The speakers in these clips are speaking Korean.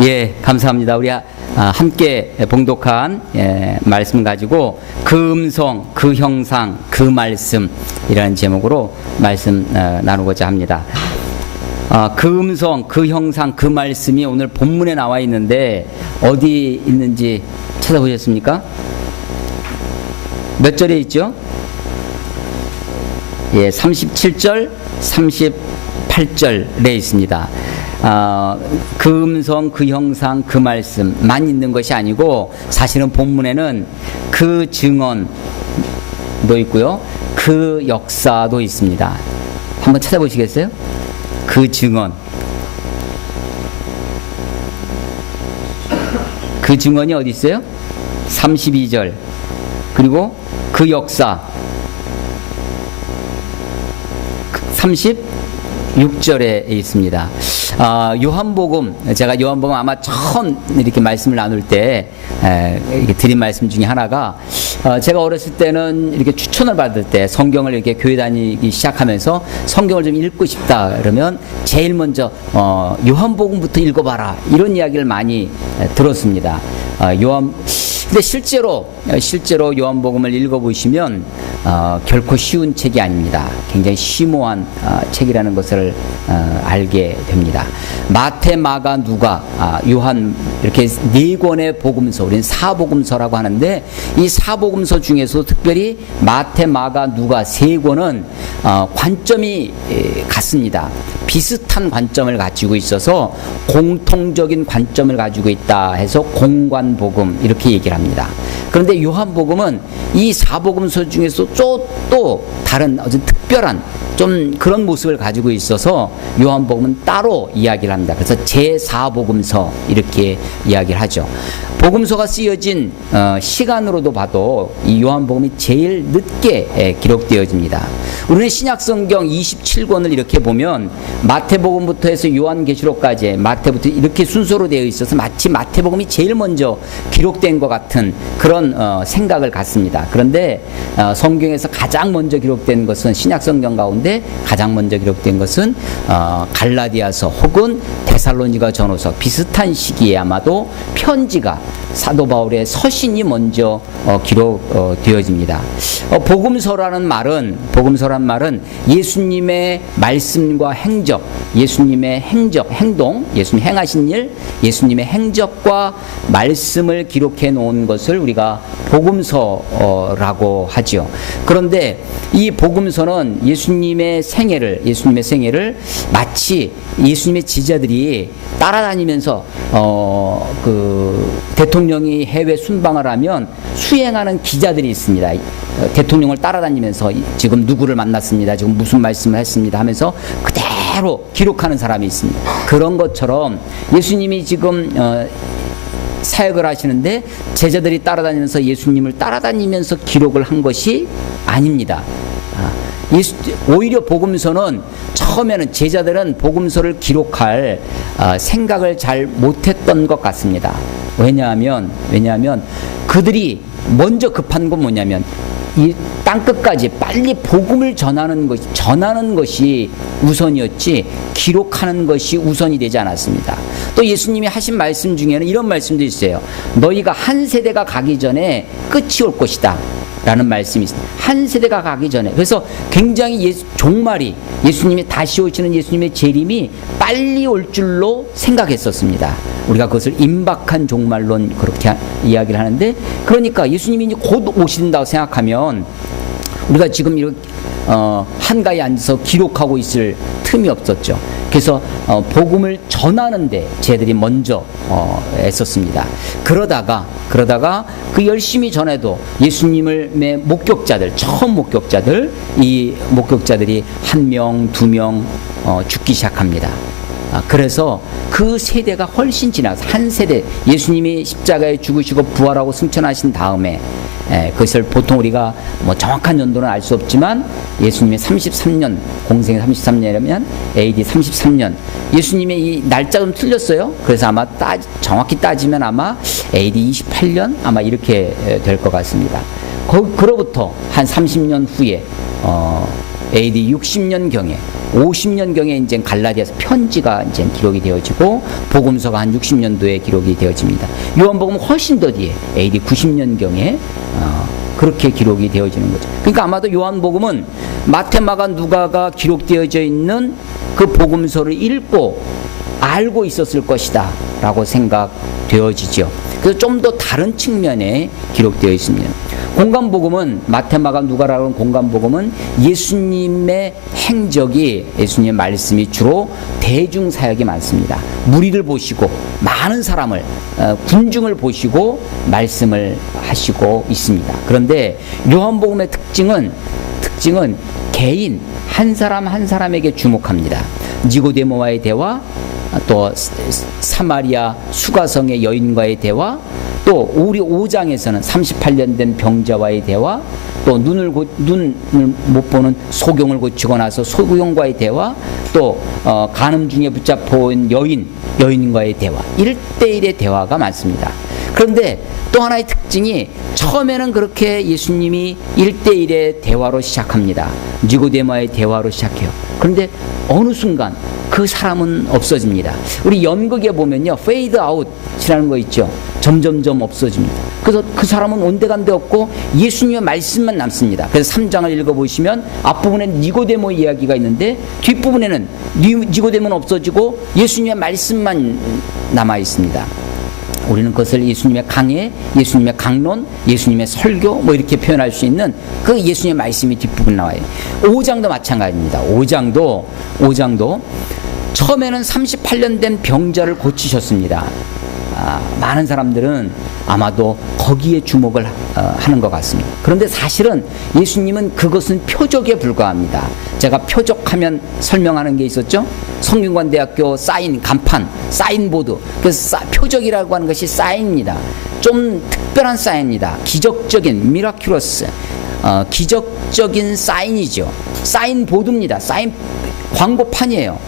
예, 감사합니다. 우리 함께 봉독한 말씀 가지고 그 음성, 그 형상, 그 말씀이라는 제목으로 말씀 나누고자 합니다. 그 음성, 그 형상, 그 말씀이 오늘 본문에 나와 있는데 어디 있는지 찾아보셨습니까? 몇 절에 있죠? 예, 37절, 38절에 있습니다. 그 음성, 그 형상, 그 말씀만 있는 것이 아니고 사실은 본문에는 그 증언도 있고요. 그 역사도 있습니다. 한번 찾아보시겠어요? 그 증언. 그 증언이 어디 있어요? 32절. 그리고 그 역사. 36절에 있습니다. 요한복음, 제가 요한복음 아마 처음 이렇게 말씀을 나눌 때 이렇게 드린 말씀 중에 하나가 제가 어렸을 때는 이렇게 추천을 받을 때 성경을 이렇게 교회 다니기 시작하면서 성경을 좀 읽고 싶다 그러면 제일 먼저 요한복음부터 읽어봐라 이런 이야기를 많이 들었습니다. 근데 실제로 요한복음을 읽어보시면 결코 쉬운 책이 아닙니다. 굉장히 심오한 책이라는 것을 알게 됩니다. 마태, 마가, 누가, 요한 이렇게 네 권의 복음서, 우리는 사복음서라고 하는데 이 사복음서 중에서 특별히 마태, 마가, 누가 세 권은 관점이 같습니다. 비슷한 관점을 가지고 있어서 공통적인 관점을 가지고 있다 해서 공관복음 이렇게 얘기를 합니다. 그런데 요한복음은 이 사복음서 중에서 또 다른 아주 특별한 좀 그런 모습을 가지고 있어서 요한복음은 따로 이야기를 합니다. 그래서 제4복음서 이렇게 이야기를 하죠. 복음서가 쓰여진 시간으로도 봐도 이 요한복음이 제일 늦게 기록되어집니다. 우리는 신약성경 27권을 이렇게 보면 마태복음부터 해서 요한계시록까지 마태부터 이렇게 순서로 되어 있어서 마치 마태복음이 제일 먼저 기록된 것 같은 그런 생각을 갖습니다. 그런데 성경에서 가장 먼저 기록된 것은 신약성경 가운데 가장 먼저 기록된 것은 갈라디아서 혹은 데살로니가 전후서 비슷한 시기에 아마도 편지가 사도 바울의 서신이 먼저 기록되어집니다. 복음서라는 말은 예수님의 말씀과 행적, 예수님의 행동, 예수님 행하신 일, 예수님의 행적과 말씀을 기록해 놓은 것을 우리가 복음서라고 하죠. 그런데 이 복음서는 예수님의 생애를 마치 예수님의 지자들이 따라다니면서 그 대통령이 해외 순방을 하면 수행하는 기자들이 있습니다. 대통령을 따라다니면서 지금 누구를 만났습니다. 지금 무슨 말씀을 했습니다 하면서 그대로 기록하는 사람이 있습니다. 그런 것처럼 예수님이 지금 사역을 하시는데 제자들이 따라다니면서 예수님을 따라다니면서 기록을 한 것이 아닙니다. 오히려 복음서는 처음에는 제자들은 복음서를 기록할 생각을 잘 못했던 것 같습니다. 왜냐하면 그들이 먼저 급한 건 뭐냐면 이 땅끝까지 빨리 복음을 전하는 것이 우선이었지 기록하는 것이 우선이 되지 않았습니다. 또 예수님이 하신 말씀 중에는 이런 말씀도 있어요. 너희가 한 세대가 가기 전에 끝이 올 것이다 라는 말씀이 있습니다. 한 세대가 가기 전에. 그래서 굉장히 종말이 예수님이 다시 오시는 예수님의 재림이 빨리 올 줄로 생각했었습니다. 우리가 그것을 임박한 종말론 그렇게 이야기를 하는데, 그러니까 예수님이 이제 곧 오신다고 생각하면 우리가 지금 이렇게 한가에 앉아서 기록하고 있을 틈이 없었죠. 그래서 복음을 전하는데 쟤들이 먼저 애썼습니다. 그러다가 그 열심히 전해도 예수님의 목격자들, 처음 목격자들, 이 목격자들이 1명, 2명 죽기 시작합니다. 그래서 그 세대가 훨씬 지나서 한 세대, 예수님이 십자가에 죽으시고 부활하고 승천하신 다음에 그것을 보통 우리가 뭐 정확한 연도는 알 수 없지만 예수님의 33년, 공생의 33년이면 AD 33년, 예수님의 이 날짜 좀 틀렸어요. 그래서 아마 정확히 따지면 아마 AD 28년 아마 이렇게 될 것 같습니다. 그로부터 한 30년 후에 AD 60년경에 50년경에 이제 갈라디아서 편지가 이제 기록이 되어지고 복음서가 한 60년도에 기록이 되어집니다. 요한복음은 훨씬 더 뒤에 AD 90년경에 그렇게 기록이 되어지는 거죠. 그러니까 아마도 요한복음은 마태, 마가, 누가가 기록되어져 있는 그 복음서를 읽고 알고 있었을 것이다 라고 생각되어지죠. 그래서 좀 더 다른 측면에 기록되어 있습니다. 공간복음은 마태, 마가, 누가라고 하는 공간복음은 예수님의 행적이, 예수님의 말씀이 주로 대중사역이 많습니다. 무리를 보시고 많은 사람을, 군중을 보시고 말씀을 하시고 있습니다. 그런데 요한복음의 특징은 개인 한 사람 한 사람에게 주목합니다. 니고데모와의 대화, 또 사마리아 수가성의 여인과의 대화, 또 우리 5장에서는 38년 된 병자와의 대화, 또 눈을 못 보는 소경을 고치고 나서 소경과의 대화, 또 간음 중에 붙잡혀온 여인과의 대화, 1대1의 대화가 많습니다. 그런데 또 하나의 특징이 처음에는 그렇게 예수님이 1대1의 대화로 시작합니다. 니고데모와의 대화로 시작해요. 그런데 어느 순간 그 사람은 없어집니다. 우리 연극에 보면요, 페이드 아웃이라는 거 있죠. 점점점 없어집니다. 그래서 그 사람은 온데간데 없고 예수님의 말씀만 남습니다. 그래서 3장을 읽어보시면 앞부분에는 니고데모 이야기가 있는데 뒷부분에는 니고데모는 없어지고 예수님의 말씀만 남아 있습니다. 우리는 그것을 예수님의 강해, 예수님의 강론, 예수님의 설교 뭐 이렇게 표현할 수 있는 그 예수님의 말씀이 뒷부분 나와요. 5장도 마찬가지입니다. 5장도 처음에는 38년 된 병자를 고치셨습니다. 많은 사람들은 아마도 거기에 주목을 하는 것 같습니다. 그런데 사실은 예수님은 그것은 표적에 불과합니다. 제가 표적하면 설명하는 게 있었죠. 성균관대학교 간판, 사인보드. 그래서 표적이라고 하는 것이 사인입니다. 좀 특별한 사인입니다. 기적적인 미라큐러스, 기적적인 사인이죠. 사인보드입니다. 사인 광고판이에요.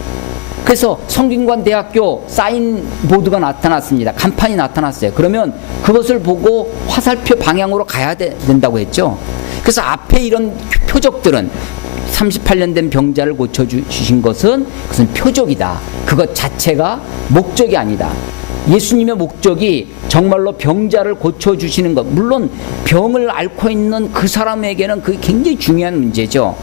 그래서 성균관대학교 사인보드가 나타났습니다. 간판이 나타났어요. 그러면 그것을 보고 화살표 방향으로 가야 된다고 했죠. 그래서 앞에 이런 표적들은 38년 된 병자를 고쳐주신 것은 그것은 표적이다. 그것 자체가 목적이 아니다. 예수님의 목적이 정말로 병자를 고쳐주시는 것, 물론 병을 앓고 있는 그 사람에게는 그게 굉장히 중요한 문제죠.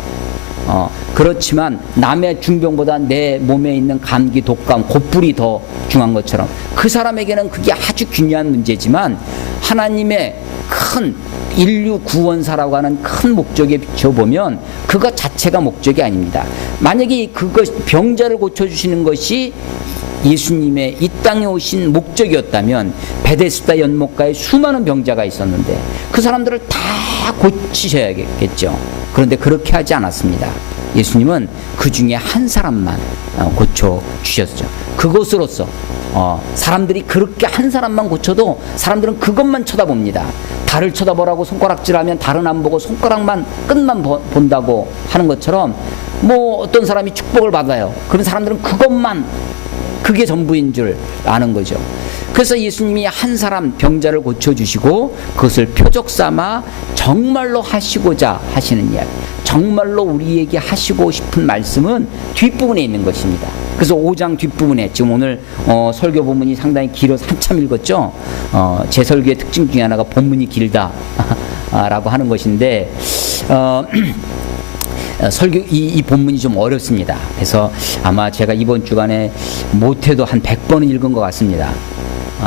그렇지만 남의 중병보다 내 몸에 있는 감기, 독감, 곧불이 더 중요한 것처럼 그 사람에게는 그게 아주 중요한 문제지만 하나님의 큰 인류 구원사라고 하는 큰 목적에 비춰보면 그것 자체가 목적이 아닙니다. 만약에 병자를 고쳐주시는 것이 예수님의 이 땅에 오신 목적이었다면 베데스다 연못가에 수많은 병자가 있었는데 그 사람들을 다 고치셔야겠죠. 그런데 그렇게 하지 않았습니다. 예수님은 그 중에 한 사람만 고쳐주셨죠. 그것으로서 사람들이 그렇게 한 사람만 고쳐도 사람들은 그것만 쳐다봅니다. 달을 쳐다보라고 손가락질하면 달은 안 보고 손가락만 끝만 본다고 하는 것처럼 뭐 어떤 사람이 축복을 받아요. 그런 사람들은 그게 전부인 줄 아는 거죠. 그래서 예수님이 한 사람 병자를 고쳐주시고 그것을 표적 삼아 정말로 하시고자 하시는 이야기, 정말로 우리에게 하시고 싶은 말씀은 뒷부분에 있는 것입니다. 그래서 5장 뒷부분에 지금 오늘 설교 본문이 상당히 길어서 한참 읽었죠. 제 설교의 특징 중에 하나가 본문이 길다 라고 하는 것인데 설교 이 본문이 좀 어렵습니다. 그래서 아마 제가 이번 주간에 못해도 한 100번은 읽은 것 같습니다.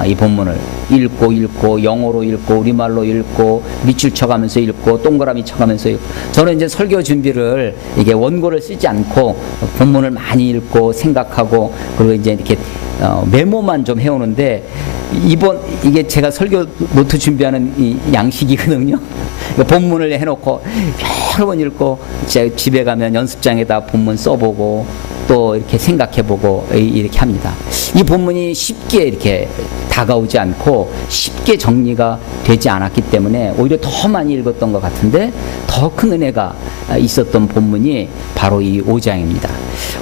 이 본문을 읽고 영어로 읽고 우리말로 읽고 밑줄 쳐가면서 읽고 동그라미 쳐가면서 읽고. 저는 이제 설교 준비를 이게 원고를 쓰지 않고 본문을 많이 읽고 생각하고 그리고 이제 이렇게 메모만 좀 해오는데 이게 제가 설교 노트 준비하는 이 양식이거든요. 본문을 해놓고 여러 번 읽고 제가 집에 가면 연습장에다 본문 써보고 또 이렇게 생각해보고 이렇게 합니다. 이 본문이 쉽게 이렇게 다가오지 않고 쉽게 정리가 되지 않았기 때문에 오히려 더 많이 읽었던 것 같은데 더 큰 은혜가 있었던 본문이 바로 이 5장입니다.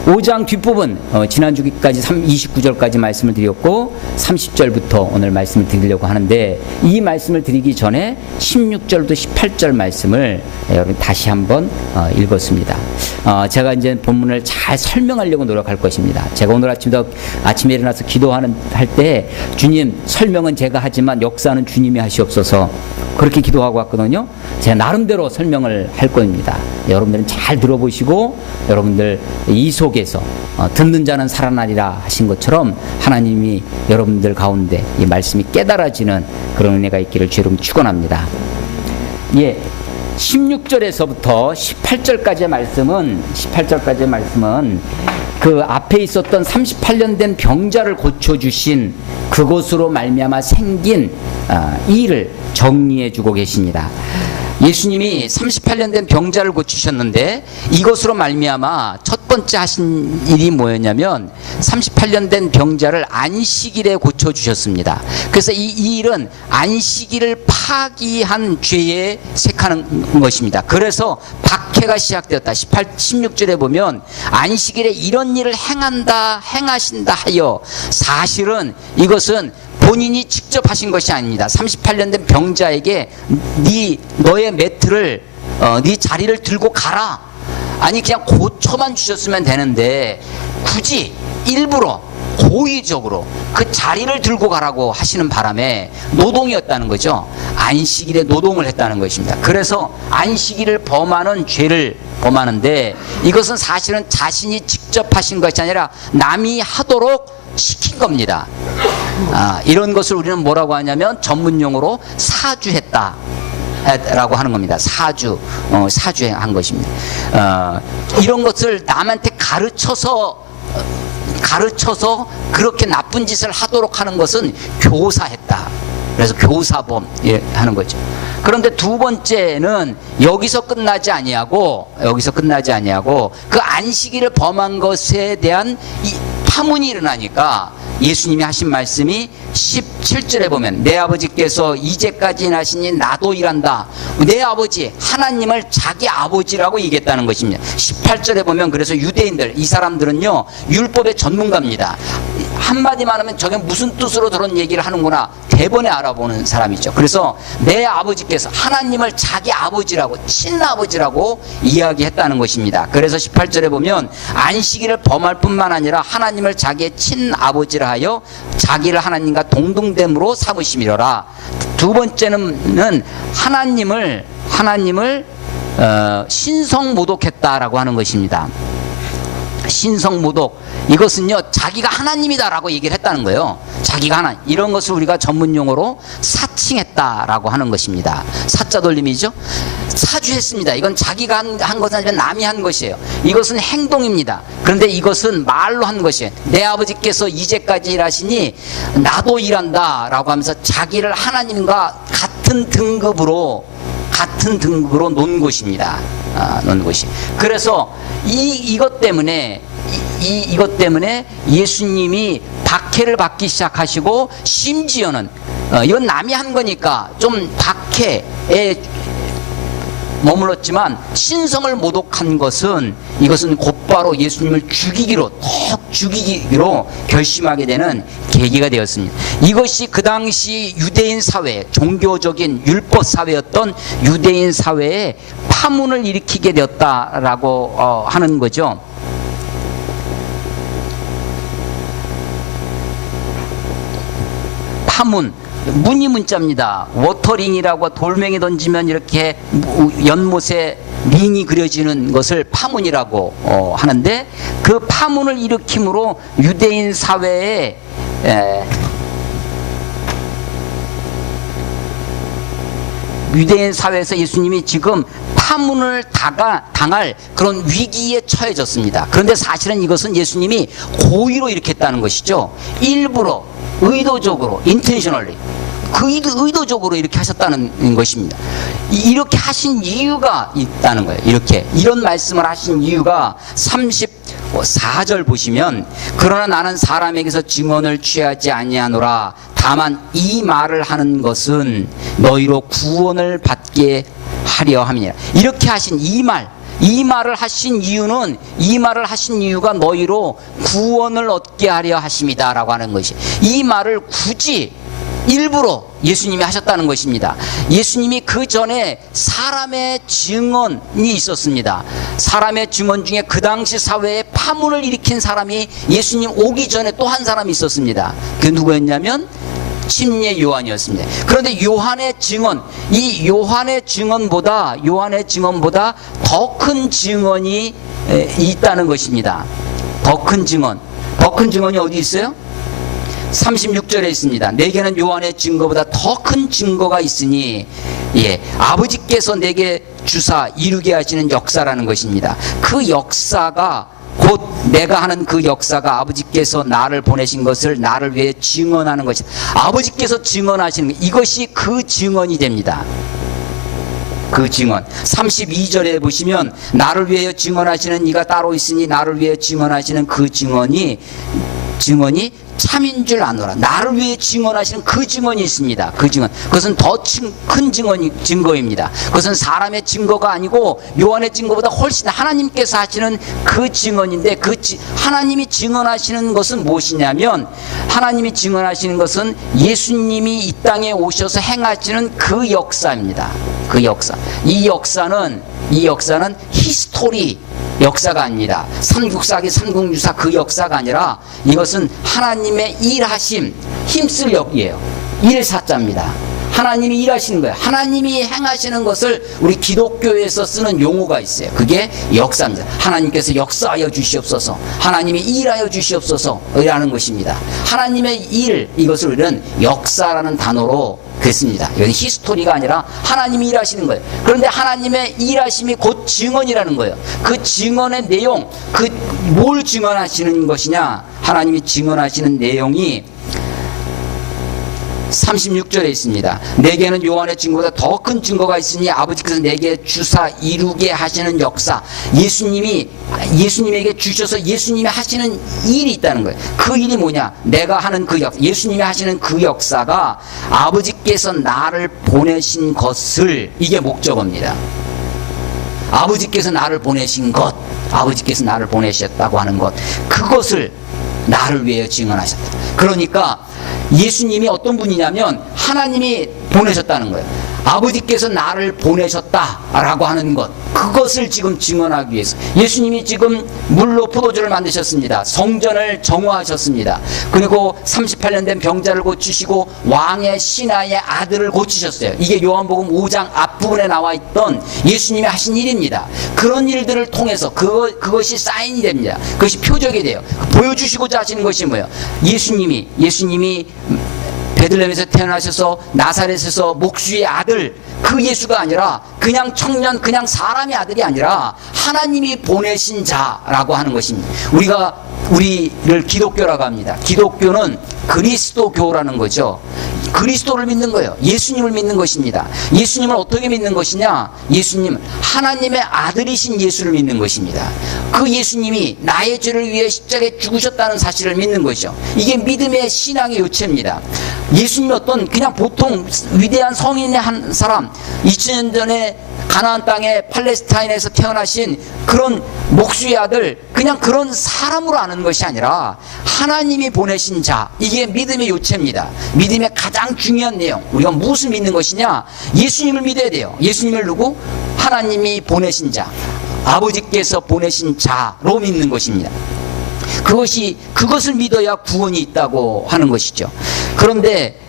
5장 뒷부분 지난주기까지 29절까지 말씀을 드렸고 30절부터 오늘 말씀을 드리려고 하는데, 이 말씀을 드리기 전에 16절부터 18절 말씀을 여러분 다시 한번 읽었습니다. 제가 이제 본문을 잘 설명하려고 노력할 것입니다. 제가 오늘 아침에 일어나서 기도할 때 주님, 설명은 제가 하지만 역사는 주님이 하시옵소서, 그렇게 기도하고 왔거든요. 제가 나름대로 설명을 할 겁니다. 여러분들은 잘 들어보시고 여러분들 이 속에서 듣는 자는 살아나리라 하신 것처럼 하나님이 여러분들 가운데 이 말씀이 깨달아지는 그런 은혜가 있기를 주의 이름으로 축원합니다. 16절에서부터 18절까지의 말씀은 그 앞에 있었던 38년 된 병자를 고쳐주신 그것으로 말미암아 생긴 일을 정리해 주고 계십니다. 예수님이 38년 된 병자를 고치셨는데 이것으로 말미암아 첫 번째 하신 일이 뭐였냐면 38년 된 병자를 안식일에 고쳐주셨습니다. 그래서 이 일은 안식일을 파기한 죄에 색하는 것입니다. 그래서 박해가 시작되었다. 16절에 보면 안식일에 이런 일을 행하신다 하여, 사실은 이것은 본인이 직접 하신 것이 아닙니다. 38년 된 병자에게 너의 매트를 네 자리를 들고 가라, 아니 그냥 고쳐만 주셨으면 되는데 굳이 일부러 고의적으로 그 자리를 들고 가라고 하시는 바람에 노동이었다는 거죠. 안식일에 노동을 했다는 것입니다. 그래서 안식일을 범하는 죄를 범하는데, 이것은 사실은 자신이 직접 하신 것이 아니라 남이 하도록 시킨 겁니다. 이런 것을 우리는 뭐라고 하냐면 전문용어로 사주했다 라고 하는 겁니다. 사주한 것입니다. 이런 것을 남한테 가르쳐서 그렇게 나쁜 짓을 하도록 하는 것은 교사했다. 그래서 교사범 하는 거죠. 그런데 두 번째는 여기서 끝나지 아니하고 그 안식일을 범한 것에 대한 이 파문이 일어나니까 예수님이 하신 말씀이 17절에 보면, 내 아버지께서 이제까지 일하시니 나도 일한다. 내 아버지 하나님을 자기 아버지라고 얘기했다는 것입니다. 18절에 보면, 그래서 유대인들, 이 사람들은요 율법의 전문가입니다. 한마디만 하면 저게 무슨 뜻으로 저런 얘기를 하는구나 대번에 알아보는 사람이죠. 그래서 내 아버지께서 하나님을 자기 아버지라고, 친아버지라고 이야기했다는 것입니다. 그래서 18절에 보면 안식일을 범할 뿐만 아니라 하나님을 자기의 친아버지라 하여 자기를 하나님과 동등됨으로 삼으심이로라. 두 번째는 하나님을 신성모독했다라고 하는 것입니다. 신성모독, 이것은요 자기가 하나님이다라고 얘기를 했다는 거예요. 자기가 하나님, 이런 것을 우리가 전문용어로 사칭했다라고 하는 것입니다. 사자 돌림이죠. 사주했습니다. 이건 자기가 한 것은 아니라 남이 한 것이에요. 이것은 행동입니다. 그런데 이것은 말로 한 것이에요. 내 아버지께서 이제까지 일하시니 나도 일한다 라고 하면서 자기를 하나님과 같은 등급으로 논 것입니다. 논 것이. 그래서 이것 때문에 예수님이 박해를 받기 시작하시고, 심지어는 이건 남이 한 거니까 좀 박해에 머물렀지만 신성을 모독한 것은, 이것은 곧바로 예수님을 죽이기로 결심하게 되는 계기가 되었습니다. 이것이 그 당시 유대인 사회, 종교적인 율법 사회였던 유대인 사회에 파문을 일으키게 되었다라고 하는 거죠. 파문, 문자입니다. 워터링이라고, 돌멩이 던지면 이렇게 연못에 링이 그려지는 것을 파문이라고 하는데, 그 파문을 일으킴으로 유대인 사회에 유대인 사회에서 예수님이 지금 파문을 당할 그런 위기에 처해졌습니다. 그런데 사실은 이것은 예수님이 고의로 이렇게 했다는 것이죠. 일부러, 의도적으로, intentionally, 의도적으로 이렇게 하셨다는 것입니다. 이렇게 하신 이유가 있다는 거예요. 이런 말씀을 하신 이유가 34절 보시면, 그러나 나는 사람에게서 증언을 취하지 아니하노라. 다만 이 말을 하는 것은 너희로 구원을 받게 하려 함이니라. 이렇게 하신 이 말을 하신 이유가 너희로 구원을 얻게 하려 하심이다라고 하는 것이, 이 말을 굳이 일부러 예수님이 하셨다는 것입니다. 예수님이 그 전에 사람의 증언이 있었습니다. 사람의 증언 중에 그 당시 사회에 파문을 일으킨 사람이 예수님 오기 전에 또 한 사람이 있었습니다. 그게 누구였냐면 침례 요한이었습니다. 그런데 요한의 증언, 이 요한의 증언보다 더 큰 증언이 있다는 것입니다. 더 큰 증언이 어디 있어요? 36절에 있습니다. 내게는 요한의 증거보다 더 큰 증거가 있으니, 아버지께서 내게 주사 이루게 하시는 역사라는 것입니다. 그 역사가 곧 내가 하는 그 역사가 아버지께서 나를 보내신 것을 나를 위해 증언하는 것이다. 아버지께서 증언하시는 것, 이것이 그 증언이 됩니다. 그 증언. 32절에 보시면 나를 위해 증언하시는 이가 따로 있으니 나를 위해 증언하시는 그 증언이 참인 줄 아노라. 나를 위해 증언하시는 그 증언이 있습니다. 그 증언. 그것은 더 큰 증거입니다. 그것은 사람의 증거가 아니고 요한의 증거보다 훨씬 하나님께서 하시는 그 증언인데, 하나님이 증언하시는 것은 무엇이냐면, 하나님이 증언하시는 것은 예수님이 이 땅에 오셔서 행하시는 그 역사입니다. 그 역사. 이 역사는 히스토리 역사가 아닙니다. 삼국사기 삼국유사 그 역사가 아니라 이것은 하나님의 일하심, 힘쓸 역이에요. 일사자입니다. 하나님이 일하시는 거예요. 하나님이 행하시는 것을 우리 기독교에서 쓰는 용어가 있어요. 그게 역사입니다. 하나님께서 역사하여 주시옵소서, 하나님이 일하여 주시옵소서 라는 것입니다. 하나님의 일, 이것을 우리는 역사라는 단어로 됐습니다. 이건 히스토리가 아니라 하나님이 일하시는 거예요. 그런데 하나님의 일하심이 곧 증언이라는 거예요. 그 증언의 내용, 뭘 증언하시는 것이냐, 하나님이 증언하시는 내용이 36절에 있습니다. 내게는 요한의 증거보다 더 큰 증거가 있으니 아버지께서 내게 주사 이루게 하시는 역사, 예수님에게 주셔서 예수님이 하시는 일이 있다는 거예요. 그 일이 뭐냐? 내가 하는 그 예수님이 하시는 그 역사가 아버지께서 나를 보내신 것을, 이게 목적어입니다. 아버지께서 나를 보내신 것, 아버지께서 나를 보내셨다고 하는 것, 그것을 나를 위해 증언하셨다. 그러니까 예수님이 어떤 분이냐면 하나님이 보내셨다는 거예요. 아버지께서 나를 보내셨다라고 하는 것, 그것을 지금 증언하기 위해서 예수님이 지금 물로 포도주를 만드셨습니다. 성전을 정화하셨습니다. 그리고 38년 된 병자를 고치시고 왕의 신하의 아들을 고치셨어요. 이게 요한복음 5장 앞부분에 나와 있던 예수님이 하신 일입니다. 그런 일들을 통해서 그것이 사인이 됩니다. 그것이 표적이 돼요. 보여주시고자 하시는 것이 뭐예요? 예수님이 베들레헴에서 태어나셔서 나사렛에서 목수의 아들, 그 예수가 아니라 그냥 청년, 그냥 사람의 아들이 아니라 하나님이 보내신 자라고 하는 것입니다. 우리를 기독교라고 합니다. 기독교는 그리스도교라는 거죠. 그리스도를 믿는 거예요. 예수님을 믿는 것입니다. 예수님을 어떻게 믿는 것이냐? 예수님, 하나님의 아들이신 예수를 믿는 것입니다. 그 예수님이 나의 죄를 위해 십자가에 죽으셨다는 사실을 믿는 것이죠. 이게 믿음의 신앙의 요체입니다. 예수님이 어떤 그냥 보통 위대한 성인의 한 사람, 2000년 전에 가나안 땅에 팔레스타인에서 태어나신 그런 목수의 아들, 그냥 그런 사람으로 아는 것이 아니라 하나님이 보내신 자, 이게 믿음의 요체입니다. 믿음의 가장 중요한 내용, 우리가 무엇을 믿는 것이냐? 예수님을 믿어야 돼요. 예수님을 누구? 하나님이 보내신 자, 아버지께서 보내신 자로 믿는 것입니다. 그것을 믿어야 구원이 있다고 하는 것이죠. 그런데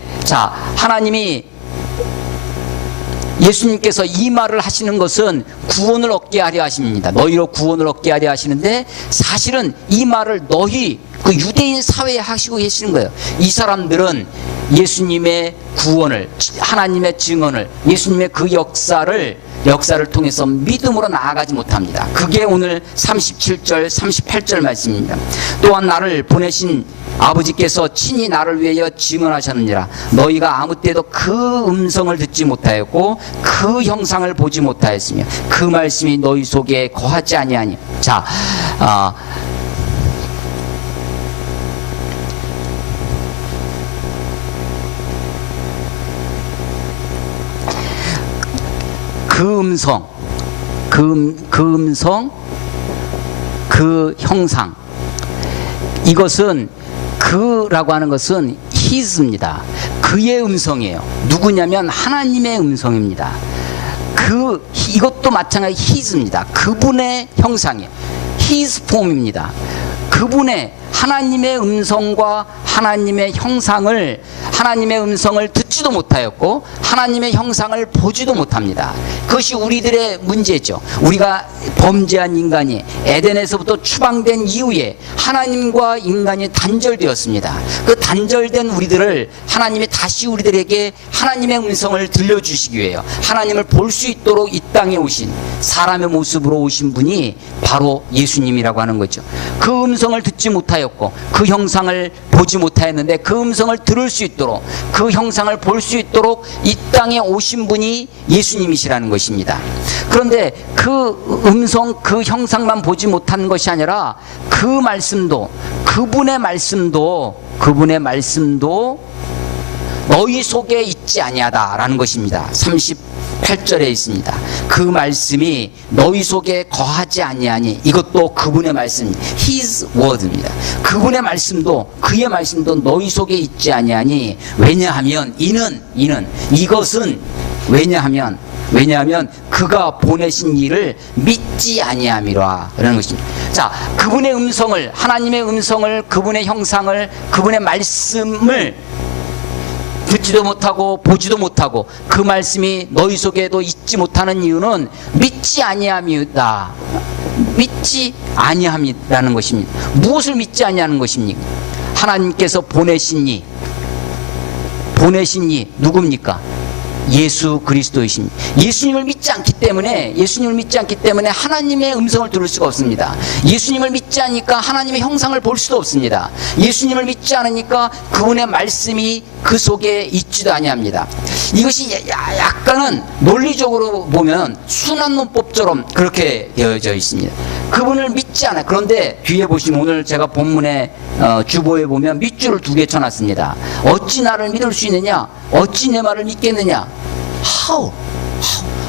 예수님께서 이 말을 하시는 것은 구원을 얻게 하려 하십니다. 너희로 구원을 얻게 하려 하시는데, 사실은 이 말을 그 유대인 사회에 하시고 계시는 거예요. 이 사람들은 예수님의 구원을, 하나님의 증언을, 예수님의 그 역사를 통해서 믿음으로 나아가지 못합니다. 그게 오늘 37절, 38절 말씀입니다. 또한 나를 보내신 아버지께서 친히 나를 위하여 증언하셨느니라. 너희가 아무 때도 그 음성을 듣지 못하였고 그 형상을 보지 못하였으며 그 말씀이 너희 속에 거하지 아니하니. 그 그 음성, 그 형상, 이것은 그라고 하는 것은 his입니다. 그의 음성이에요. 누구냐면 하나님의 음성입니다. 이것도 마찬가지 his입니다. 그분의 형상이에요. his form입니다. 그분의 하나님의 음성과 하나님의 형상을, 하나님의 음성을 듣지도 못하였고 하나님의 형상을 보지도 못합니다. 그것이 우리들의 문제죠. 우리가 범죄한 인간이 에덴에서부터 추방된 이후에 하나님과 인간이 단절되었습니다. 그 단절된 우리들을 하나님이 다시 우리들에게 하나님의 음성을 들려주시기 위해요. 하나님을 볼 수 있도록 이 땅에 오신, 사람의 모습으로 오신 분이 바로 예수님이라고 하는 거죠. 그 음성을 듣지 못하였고 그 형상을 보지 못하였는데 그 음성을 들을 수 있도록, 그 형상을 볼 수 있도록 이 땅에 오신 분이 예수님이시라는 것입니다. 그런데 그 음성, 그 형상만 보지 못한 것이 아니라 그 말씀도, 그분의 말씀도 너희 속에 있지 아니하다라는 것입니다. 38절에 있습니다. 그 말씀이 너희 속에 거하지 아니하니, 이것도 그분의 말씀, His word입니다. 그분의 말씀도, 그의 말씀도 너희 속에 있지 아니하니, 왜냐하면 이것은 왜냐하면 그가 보내신 일을 믿지 아니함이라 라는 것입니다. 자, 그분의 음성을, 하나님의 음성을, 그분의 형상을, 그분의 말씀을 듣지도 못하고 보지도 못하고 그 말씀이 너희 속에도 있지 못하는 이유는 믿지 아니함이다. 믿지 아니함이라는 것입니다. 무엇을 믿지 아니하는 것입니까? 하나님께서 보내신 이 누굽니까? 예수 그리스도이십니다. 예수님을 믿지 않기 때문에 하나님의 음성을 들을 수가 없습니다. 예수님을 믿지 않으니까 하나님의 형상을 볼 수도 없습니다. 예수님을 믿지 않으니까 그분의 말씀이 그 속에 있지도 아니합니다. 이것이 약간은 논리적으로 보면 순환론법처럼 그렇게 되어져 있습니다. 그분을 믿지 않아요. 그런데 뒤에 보시면 오늘 제가 본문에 주보에 보면 밑줄을 2개 쳐놨습니다. 어찌 나를 믿을 수 있느냐? 어찌 내 말을 믿겠느냐?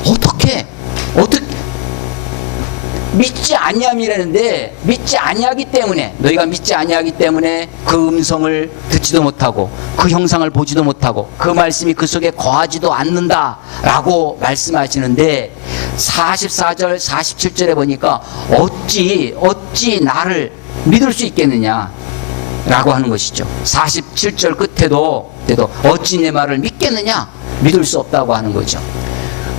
어떻게 믿지 아니함이라는데, 믿지 아니하기 때문에, 너희가 믿지 아니하기 때문에 그 음성을 듣지도 못하고 그 형상을 보지도 못하고 그 말씀이 그 속에 거하지도 않는다라고 말씀하시는데, 44절 47절에 보니까 어찌 나를 믿을 수 있겠느냐 라고 하는 것이죠. 47절 끝에도 어찌 내 말을 믿겠느냐? 믿을 수 없다고 하는 거죠.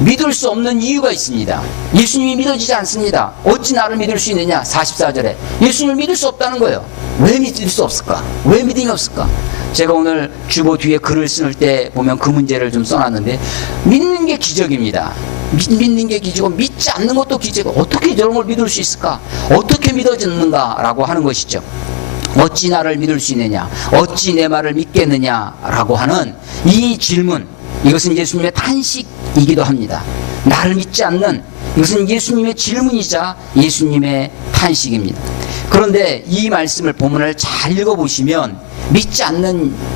믿을 수 없는 이유가 있습니다. 예수님이 믿어지지 않습니다. 어찌 나를 믿을 수 있느냐? 44절에 예수님을 믿을 수 없다는 거예요. 왜 믿을 수 없을까? 왜 믿음이 없을까? 제가 오늘 주보 뒤에 글을 쓸 때 보면 그 문제를 좀 써놨는데, 믿는 게 기적입니다. 믿는 게 기적이고 믿지 않는 것도 기적이고, 어떻게 이런 걸 믿을 수 있을까? 어떻게 믿어지는가? 라고 하는 것이죠. 어찌 나를 믿을 수 있느냐? 어찌 내 말을 믿겠느냐? 라고 하는 이 질문, 이것은 예수님의 탄식이기도 합니다. 나를 믿지 않는, 이것은 예수님의 질문이자 예수님의 탄식입니다. 그런데 이 말씀을, 본문을 잘 읽어보시면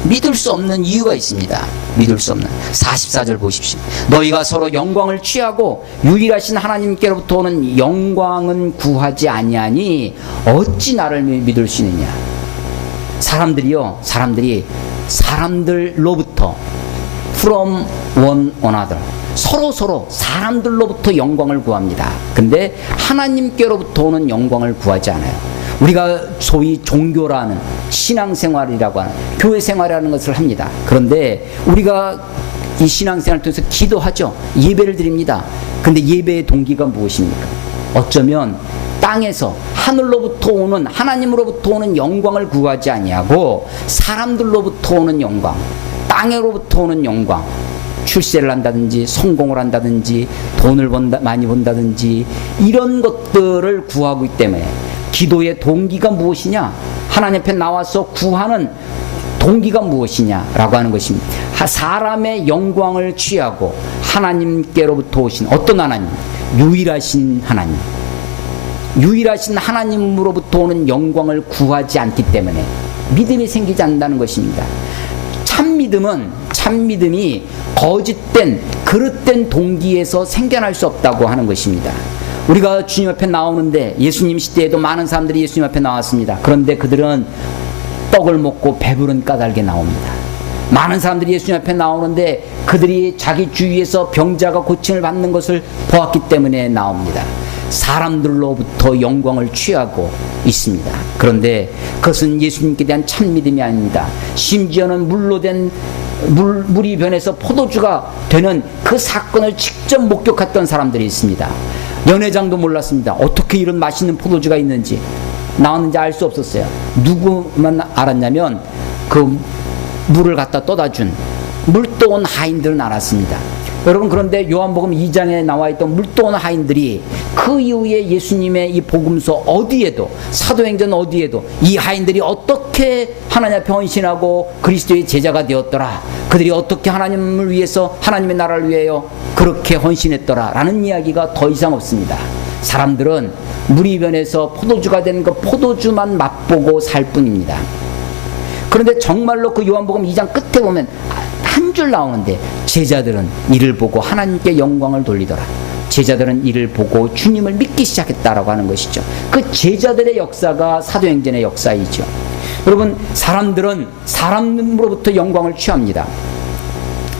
믿을 수 없는 이유가 있습니다. 믿을 수 없는. 44절 보십시오. 너희가 서로 영광을 취하고 유일하신 하나님께로부터 오는 영광은 구하지 아니하니 어찌 나를 믿을 수 있느냐? 사람들로부터 from one another, 서로 사람들로부터 영광을 구합니다. 근데 하나님께로부터 오는 영광을 구하지 않아요. 우리가 소위 종교라는, 신앙생활이라고 하는, 교회생활이라는 것을 합니다. 그런데 우리가 이 신앙생활을 통해서 기도하죠. 예배를 드립니다. 근데 예배의 동기가 무엇입니까? 어쩌면 땅에서 하늘로부터 오는, 하나님으로부터 오는 영광을 구하지 아니하고 사람들로부터 오는 영광, 땅으로부터 오는 영광, 출세를 한다든지 성공을 한다든지 돈을 많이 번다든지 이런 것들을 구하고 있기 때문에, 기도의 동기가 무엇이냐? 하나님 앞에 나와서 구하는 동기가 무엇이냐라고 하는 것입니다. 사람의 영광을 취하고 하나님께로부터 오신 어떤 하나님? 유일하신 하나님. 유일하신 하나님으로부터 오는 영광을 구하지 않기 때문에 믿음이 생기지 않는다는 것입니다. 참 참 믿음이 거짓된 그릇된 동기에서 생겨날 수 없다고 하는 것입니다. 우리가 주님 앞에 나오는데, 예수님 시대에도 많은 사람들이 예수님 앞에 나왔습니다. 그런데 그들은 떡을 먹고 배부른 까닭에 나옵니다. 많은 사람들이 예수님 앞에 나오는데 그들이 자기 주위에서 병자가 고침을 받는 것을 보았기 때문에 나옵니다. 사람들로부터 영광을 취하고 있습니다. 그런데 그것은 예수님께 대한 참 믿음이 아닙니다. 심지어는 물이 변해서 포도주가 되는 그 사건을 직접 목격했던 사람들이 있습니다. 연회장도 몰랐습니다. 어떻게 이런 맛있는 포도주가 있는지, 나왔는지 알 수 없었어요. 누구만 알았냐면 그 물을 갖다 떠다 준 물도온 하인들은 알았습니다. 여러분, 그런데 요한복음 2장에 나와 있던 물도온 하인들이 그 이후에 예수님의 이 복음서 어디에도, 사도행전 어디에도 이 하인들이 어떻게 하나님 앞에 헌신하고 그리스도의 제자가 되었더라, 그들이 어떻게 하나님을 위해서, 하나님의 나라를 위하여 그렇게 헌신했더라 라는 이야기가 더 이상 없습니다. 사람들은 물이 변해서 포도주가 된 그 포도주만 맛보고 살 뿐입니다. 그런데 정말로 그 요한복음 2장 끝에 보면 한 줄 나오는데, 제자들은 이를 보고 하나님께 영광을 돌리더라. 제자들은 이를 보고 주님을 믿기 시작했다라고 하는 것이죠. 그 제자들의 역사가 사도행전의 역사이죠. 여러분, 사람들은 사람으로부터 영광을 취합니다.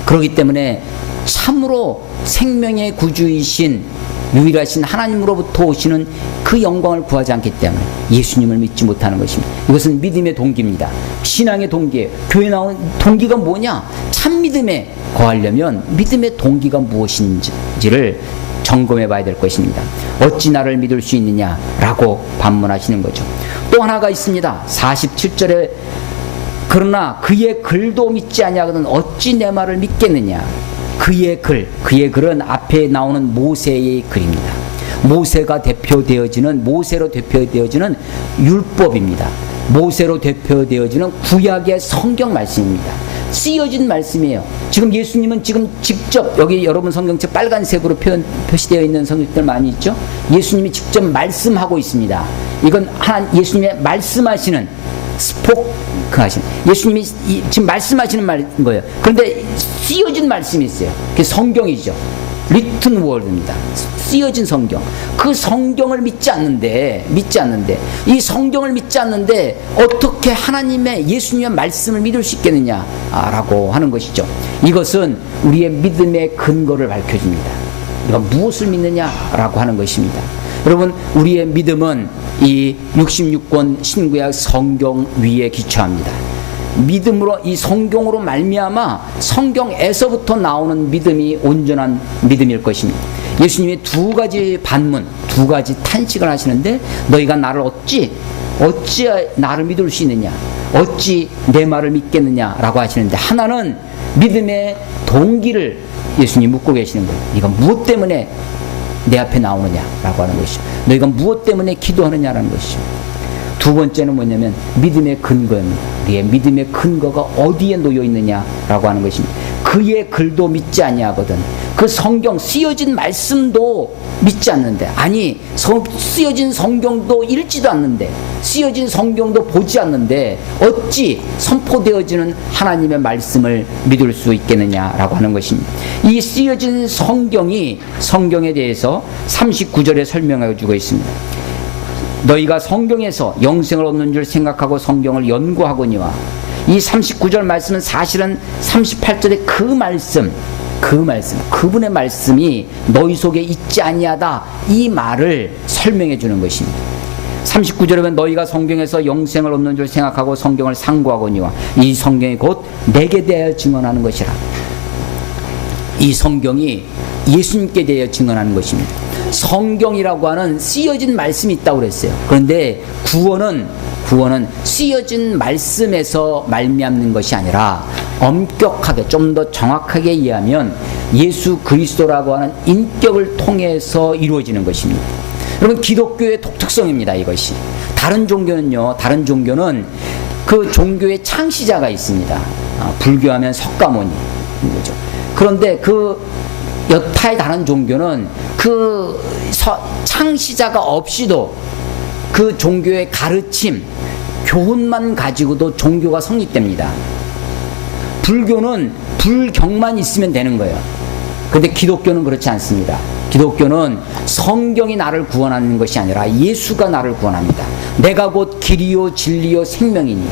그렇기 때문에 참으로 생명의 구주이신 유일하신 하나님으로부터 오시는 그 영광을 구하지 않기 때문에 예수님을 믿지 못하는 것입니다. 이것은 믿음의 동기입니다. 신앙의 동기예요. 교회 나온 동기가 뭐냐? 참 믿음에 거하려면 믿음의 동기가 무엇인지를 점검해 봐야 될 것입니다. 어찌 나를 믿을 수 있느냐라고 반문하시는 거죠. 또 하나가 있습니다. 47절에 그러나 그의 글도 믿지 아니하거든 어찌 내 말을 믿겠느냐. 그의 글은 앞에 나오는 모세의 글입니다. 모세로 대표되어지는 율법입니다. 모세로 대표되어지는 구약의 성경 말씀입니다. 쓰여진 말씀이에요. 지금 예수님은 지금 직접, 여기 여러분 성경책 빨간색으로 표시되어 있는 성경들 많이 있죠? 예수님이 직접 말씀하고 있습니다. 이건 예수님의 말씀하시는 예수님이 지금 말씀하시는 말인 거예요. 그런데 쓰여진 말씀이 있어요. 그게 성경이죠. written word입니다. 쓰여진 성경. 그 성경을 믿지 않는데 이 성경을 믿지 않는데 어떻게 하나님의, 예수님의 말씀을 믿을 수 있겠느냐라고 하는 것이죠. 이것은 우리의 믿음의 근거를 밝혀줍니다. 우리가 무엇을 믿느냐라고 하는 것입니다. 여러분, 우리의 믿음은 이 66권 신구약 성경 위에 기초합니다. 믿음으로, 이 성경으로 말미암아 성경에서부터 나오는 믿음이 온전한 믿음일 것입니다. 예수님이 두 가지 탄식을 하시는데, 너희가 나를 어찌 나를 믿을 수 있느냐, 어찌 내 말을 믿겠느냐라고 하시는데, 하나는 믿음의 동기를 예수님이 묻고 계시는 거예요. 네가 무엇 때문에 내 앞에 나오느냐라고 하는 것이죠. 너희가 무엇 때문에 기도하느냐라는 것이죠. 두 번째는 뭐냐면 믿음의 근거입니다. 우리의 믿음의 근거가 어디에 놓여 있느냐라고 하는 것입니다. 그의 글도 믿지 아니하거든. 그 성경, 쓰여진 말씀도 믿지 않는데, 아니 쓰여진 성경도 읽지도 않는데, 쓰여진 성경도 보지 않는데 어찌 선포되어지는 하나님의 말씀을 믿을 수 있겠느냐라고 하는 것입니다. 이 쓰여진 성경에 대해서 39절에 설명해 주고 있습니다. 너희가 성경에서 영생을 얻는 줄 생각하고 성경을 연구하거니와, 이 39절 말씀은 사실은 38절의 그분의 말씀이 너희 속에 있지 아니하다, 이 말을 설명해 주는 것입니다. 39절에 보면 너희가 성경에서 영생을 얻는 줄 생각하고 성경을 상고하거니와, 이 성경이 곧 내게 대하여 증언하는 것이라. 이 성경이 예수님께 대하여 증언하는 것입니다. 성경이라고 하는 쓰여진 말씀이 있다고 그랬어요. 그런데 구원은 쓰여진 말씀에서 말미암는 것이 아니라 엄격하게, 좀 더 정확하게 이해하면 예수 그리스도라고 하는 인격을 통해서 이루어지는 것입니다. 여러분, 기독교의 독특성입니다. 이것이. 다른 종교는 그 종교의 창시자가 있습니다. 불교하면 석가모니 거죠. 그런데 그 여타의 다른 종교는 그 창시자가 없이도 그 종교의 가르침, 교훈만 가지고도 종교가 성립됩니다. 불교는 불경만 있으면 되는 거예요. 그런데 기독교는 그렇지 않습니다. 기독교는 성경이 나를 구원하는 것이 아니라 예수가 나를 구원합니다. 내가 곧 길이요 진리요 생명이니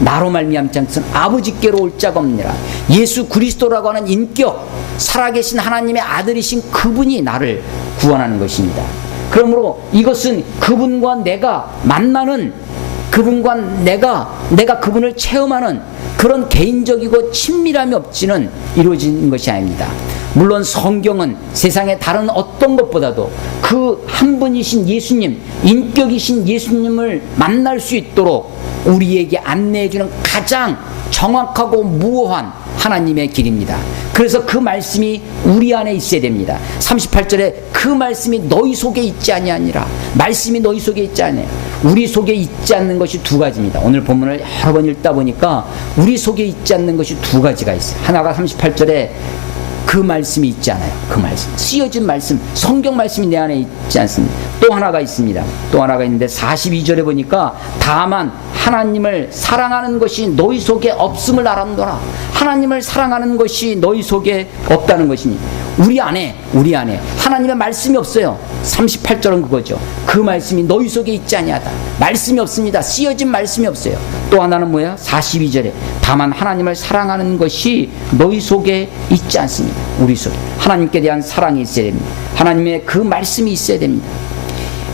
나로 말미암지 않고는 아버지께로 올 자가 없느니라. 예수 그리스도라고 하는 인격, 살아계신 하나님의 아들이신 그분이 나를 구원하는 것입니다. 그러므로 이것은 그분과 내가 만나는, 그분과 내가 그분을 체험하는 그런 개인적이고 친밀함이 없이는 이루어진 것이 아닙니다. 물론 성경은 세상의 다른 어떤 것보다도 그 한 분이신 예수님, 인격이신 예수님을 만날 수 있도록 우리에게 안내해주는 가장 정확하고 무오한 하나님의 길입니다. 그래서 그 말씀이 우리 안에 있어야 됩니다. 38절에 그 말씀이 너희 속에 있지 아니하니라. 말씀이 너희 속에 있지 아니하니라. 우리 속에 있지 않는 것이 두 가지입니다. 오늘 본문을 여러 번 읽다 보니까 우리 속에 있지 않는 것이 두 가지가 있어요. 하나가 38절에 그 말씀이 있지 않아요. 그 말씀, 쓰여진 말씀, 성경 말씀이 내 안에 있지 않습니다. 또 하나가 있습니다. 또 하나가 있는데 42절에 보니까 다만 하나님을 사랑하는 것이 너희 속에 없음을 알았노라. 하나님을 사랑하는 것이 너희 속에 없다는 것이니 우리 안에 하나님의 말씀이 없어요. 38절은 그거죠. 그 말씀이 너희 속에 있지 아니하다. 말씀이 없습니다. 쓰여진 말씀이 없어요. 또 하나는 뭐야? 42절에 다만 하나님을 사랑하는 것이 너희 속에 있지 않습니다. 우리 속에 하나님께 대한 사랑이 있어야 됩니다. 하나님의 그 말씀이 있어야 됩니다.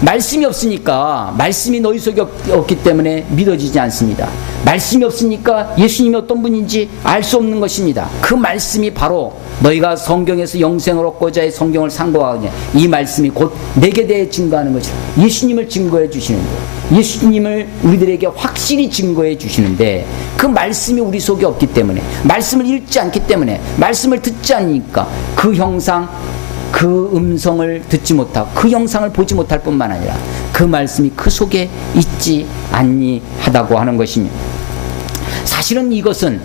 말씀이 없으니까, 말씀이 너희 속에 없기 때문에 믿어지지 않습니다. 말씀이 없으니까 예수님이 어떤 분인지 알 수 없는 것입니다. 그 말씀이 바로 너희가 성경에서 영생을 얻고자 해 성경을 상고하느냐, 이 말씀이 곧 내게 대해 증거하는 것이라. 예수님을 증거해 주시는 거예요. 예수님을 우리들에게 확실히 증거해 주시는데 그 말씀이 우리 속에 없기 때문에, 말씀을 읽지 않기 때문에, 말씀을 듣지 않으니까 그 형상, 그 음성을 듣지 못하고 그 영상을 보지 못할 뿐만 아니라 그 말씀이 그 속에 있지 아니하다고 하는 것입니다. 사실은 이것은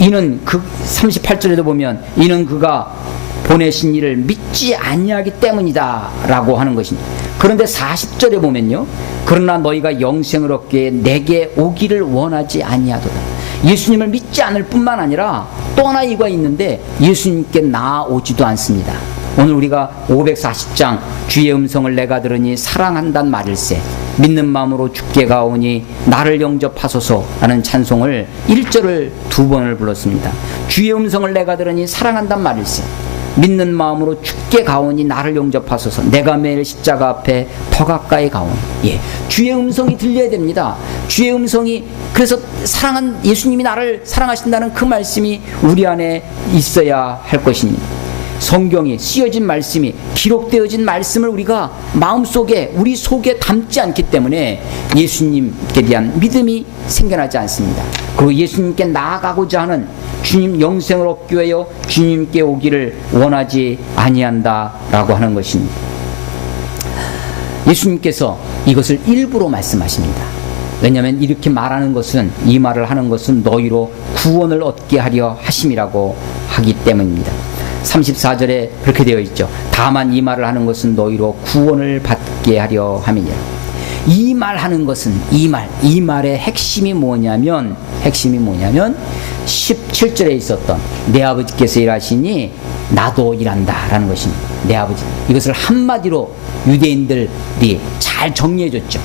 이는 그 38절에도 보면 이는 그가 보내신 이를 믿지 아니하기 때문이다 라고 하는 것입니다. 그런데 40절에 보면요, 그러나 너희가 영생을 얻기에 내게 오기를 원하지 아니하도다. 예수님을 믿지 않을 뿐만 아니라 또 하나 이유가 있는데 예수님께 나아오지도 않습니다. 오늘 우리가 540장 주의 음성을 내가 들으니 사랑한단 말일세 믿는 마음으로 주께 가오니 나를 영접하소서 하는 찬송을 1절을 2번을 불렀습니다. 주의 음성을 내가 들으니 사랑한단 말일세 믿는 마음으로 주께 가오니 나를 영접하소서 내가 매일 십자가 앞에 더 가까이 가오니. 예, 주의 음성이 들려야 됩니다. 주의 음성이, 그래서 사랑한 예수님이 나를 사랑하신다는 그 말씀이 우리 안에 있어야 할 것입니다. 성경이, 쓰여진 말씀이, 기록되어진 말씀을 우리가 마음속에, 우리 속에 담지 않기 때문에 예수님께 대한 믿음이 생겨나지 않습니다. 그리고 예수님께 나아가고자 하는, 주님 영생을 얻기 위하여 주님께 오기를 원하지 아니한다라고 하는 것입니다. 예수님께서 이것을 일부러 말씀하십니다. 왜냐하면 이렇게 말하는 것은, 이 말을 하는 것은 너희로 구원을 얻게 하려 하심이라고 하기 때문입니다. 34절에 그렇게 되어 있죠. 다만 이 말을 하는 것은 너희로 구원을 받게 하려 함이니라. 이 말하는 것은, 이 말의 핵심이 뭐냐면 17절에 있었던 내 아버지께서 일하시니 나도 일한다 라는 것입니다. 내 아버지, 이것을 한마디로 유대인들이 잘 정리해 줬죠.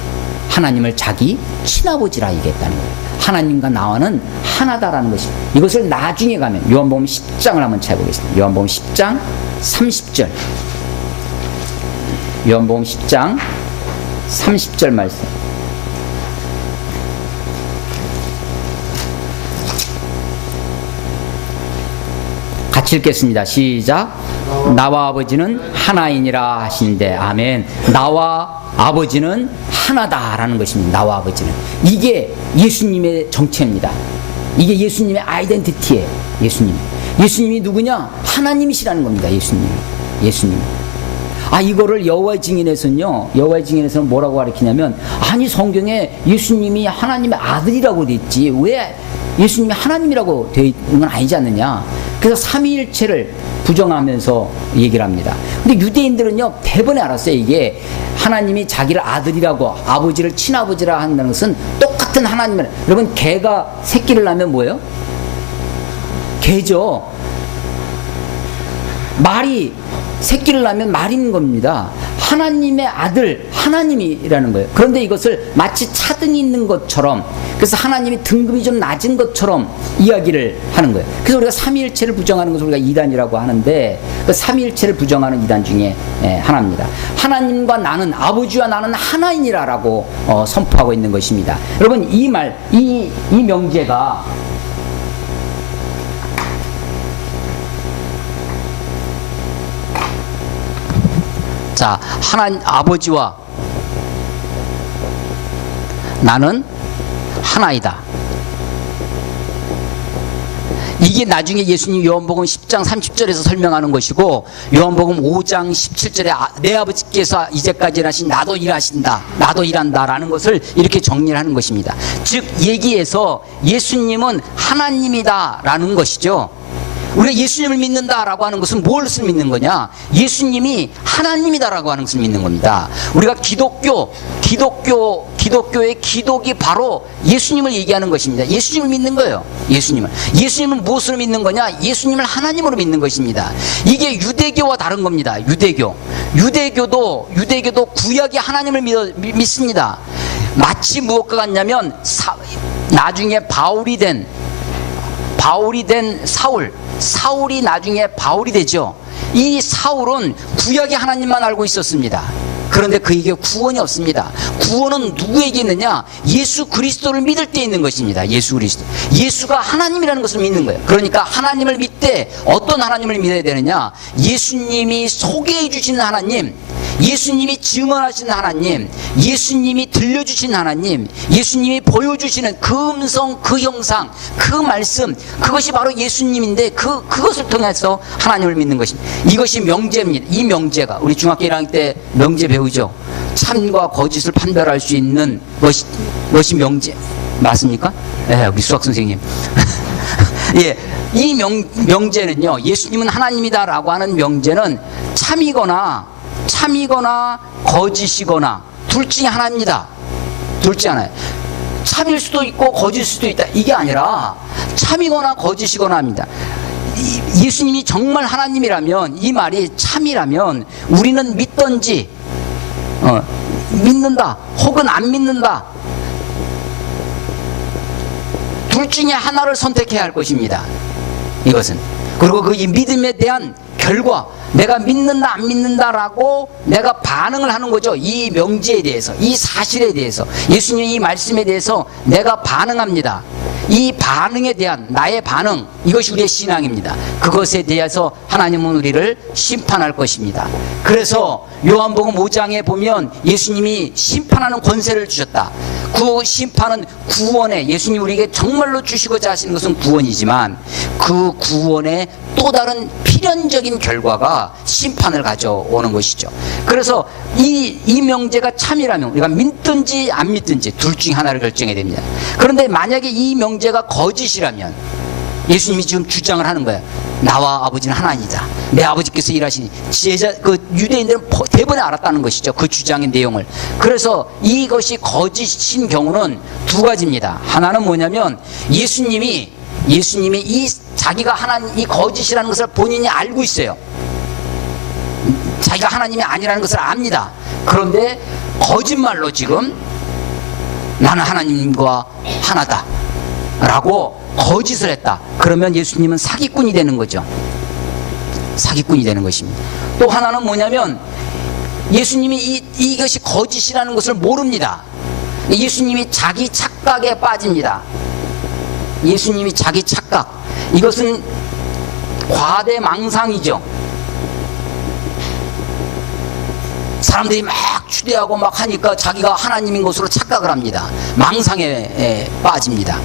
하나님을 자기 친아버지라 얘기했다는 거예요. 하나님과 나와는 하나다라는 것입니다. 이것을 나중에 가면 요한복음 10장을 한번 찾아보겠습니다. 요한복음 10장 30절, 요한복음 10장 30절 말씀. 같이 읽겠습니다. 시작. 나와 아버지는 하나이니라 하시는데, 아멘. 나와 아버지는 하나다라는 것입니다. 나와 아버지는. 이게 예수님의 정체입니다. 이게 예수님의 아이덴티티예요. 예수님이 누구냐? 하나님이시라는 겁니다. 예수님. 이거를 여호와의 증인에서는 뭐라고 가르치냐면, 아니 성경에 예수님이 하나님의 아들이라고 돼 있지 왜 예수님이 하나님이라고 되어 있는 건 아니지 않느냐. 그래서 삼위일체를 부정하면서 얘기를 합니다. 근데 유대인들은요, 대번에 알았어요. 이게 하나님이 자기를 아들이라고, 아버지를 친아버지라 한다는 것은 똑같은 하나님을. 여러분, 개가 새끼를 낳으면 뭐예요? 개죠. 말이 새끼를 낳으면 말인 겁니다. 하나님의 아들, 하나님이라는 거예요. 그런데 이것을 마치 차등이 있는 것처럼, 그래서 하나님이 등급이 좀 낮은 것처럼 이야기를 하는 거예요. 그래서 우리가 삼위일체를 부정하는 것을 우리가 이단이라고 하는데, 그 삼위일체를 부정하는 이단 중에 하나입니다. 하나님과 나는, 아버지와 나는 하나이니라라고 선포하고 있는 것입니다. 여러분, 이 명제가 자, 하나님 아버지와 나는 하나이다. 이게 나중에 예수님 요한복음 10장 30절에서 설명하는 것이고, 요한복음 5장 17절에 내 아버지께서 이제까지 일하신 나도 일하신다, 나도 일한다라는 것을 이렇게 정리를 하는 것입니다. 즉 얘기해서 예수님은 하나님이다라는 것이죠. 우리가 예수님을 믿는다라고 하는 것은 무엇을 믿는 거냐? 예수님이 하나님이다라고 하는 것을 믿는 겁니다. 우리가 기독교의 기독이 바로 예수님을 얘기하는 것입니다. 예수님을 믿는 거예요. 예수님은 무엇으로 믿는 거냐? 예수님을 하나님으로 믿는 것입니다. 이게 유대교와 다른 겁니다. 유대교도 구약의 하나님을 믿습니다. 마치 무엇과 같냐면 나중에 바울이 된 사울이 나중에 바울이 되죠. 이 사울은 구약의 하나님만 알고 있었습니다. 그런데 그에게 구원이 없습니다. 구원은 누구에게 있느냐? 예수 그리스도를 믿을 때 있는 것입니다. 예수 그리스도. 예수가 하나님이라는 것을 믿는 거예요. 그러니까 하나님을 믿되 어떤 하나님을 믿어야 되느냐? 예수님이 소개해 주시는 하나님, 예수님이 증언하시는 하나님, 예수님이 들려주신 하나님, 예수님이 보여주시는 그 음성, 그 형상, 그 말씀, 그것이 바로 예수님인데 그것을 통해서 하나님을 믿는 것입니다. 이것이 명제입니다. 이 명제가 우리 중학교 1학년 때 명제 배우죠. 참과 거짓을 판별할 수 있는 것이 명제 맞습니까? 네, 우리 수학 선생님. 예, 이 명제는요, 예수님은 하나님이다라고 하는 명제는 참이거나 거짓이거나 둘 중에 하나입니다. 둘 중에 하나예요. 참일 수도 있고 거짓일 수도 있다. 이게 아니라 참이거나 거짓이거나 합니다. 예수님이 정말 하나님이라면, 이 말이 참이라면 우리는 믿든지 믿는다 혹은 안 믿는다, 둘 중에 하나를 선택해야 할 것입니다. 이것은. 그리고 그 이 믿음에 대한 결과, 내가 믿는다 안 믿는다라고 내가 반응을 하는 거죠. 이 명제에 대해서, 이 사실에 대해서, 예수님의 이 말씀에 대해서 내가 반응합니다. 이 반응에 대한 나의 반응, 이것이 우리의 신앙입니다. 그것에 대해서 하나님은 우리를 심판할 것입니다. 그래서 요한복음 5장에 보면 예수님이 심판하는 권세를 주셨다. 그 심판은 구원에, 예수님이 우리에게 정말로 주시고자 하시는 것은 구원이지만 그 구원의 또 다른 필연적인 결과가 심판을 가져오는 것이죠. 그래서 이 명제가 참이라면 우리가 믿든지 안 믿든지 둘 중에 하나를 결정해야 됩니다. 그런데 만약에 이 명제가 거짓이라면, 예수님이 지금 주장을 하는 거예요. 나와 아버지는 하나이다. 내 아버지께서 일하시니, 유대인들은 대번에 알았다는 것이죠. 그 주장의 내용을. 그래서 이것이 거짓인 경우는 두 가지입니다. 하나는 뭐냐면 예수님이 자기가 이 거짓이라는 것을 본인이 알고 있어요. 자기가 하나님이 아니라는 것을 압니다. 그런데 거짓말로 지금 나는 하나님과 하나다 라고 거짓을 했다. 그러면 예수님은 사기꾼이 되는 거죠. 사기꾼이 되는 것입니다. 또 하나는 뭐냐면 예수님이 이것이 거짓이라는 것을 모릅니다. 예수님이 자기 착각에 빠집니다. 예수님이 자기 착각, 이것은 과대망상이죠. 사람들이 막 추대하고 막 하니까 자기가 하나님인 것으로 착각을 합니다. 망상에 빠집니다.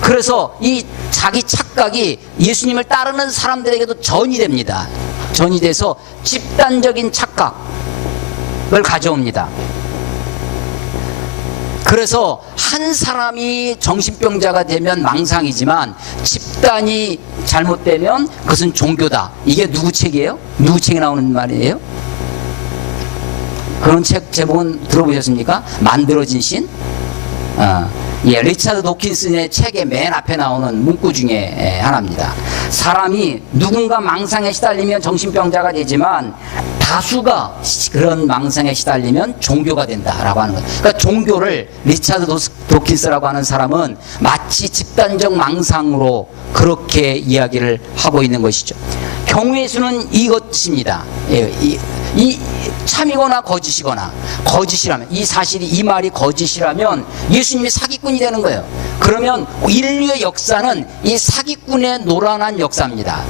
그래서 이 자기 착각이 예수님을 따르는 사람들에게도 전이 됩니다. 전이 돼서 집단적인 착각을 가져옵니다. 그래서 한 사람이 정신병자가 되면 망상이지만 집단이 잘못되면 그것은 종교다. 이게 누구 책이에요? 누구 책에 나오는 말이에요? 그런 책 제목은 들어보셨습니까? 만들어진 신? 예, 리차드 도킨슨의 책의 맨 앞에 나오는 문구 중에 하나입니다. 사람이 누군가 망상에 시달리면 정신병자가 되지만 다수가 그런 망상에 시달리면 종교가 된다라고 하는 거예요. 그러니까 종교를 리차드 도킨스라고 하는 사람은 마치 집단적 망상으로 그렇게 이야기를 하고 있는 것이죠. 경우의 수는 이것입니다. 예, 이 참이거나 거짓이라면 이 사실이 이 말이 거짓이라면 예수님이 사기꾼이 되는 거예요. 그러면 인류의 역사는 이 사기꾼의 노란한 역사입니다.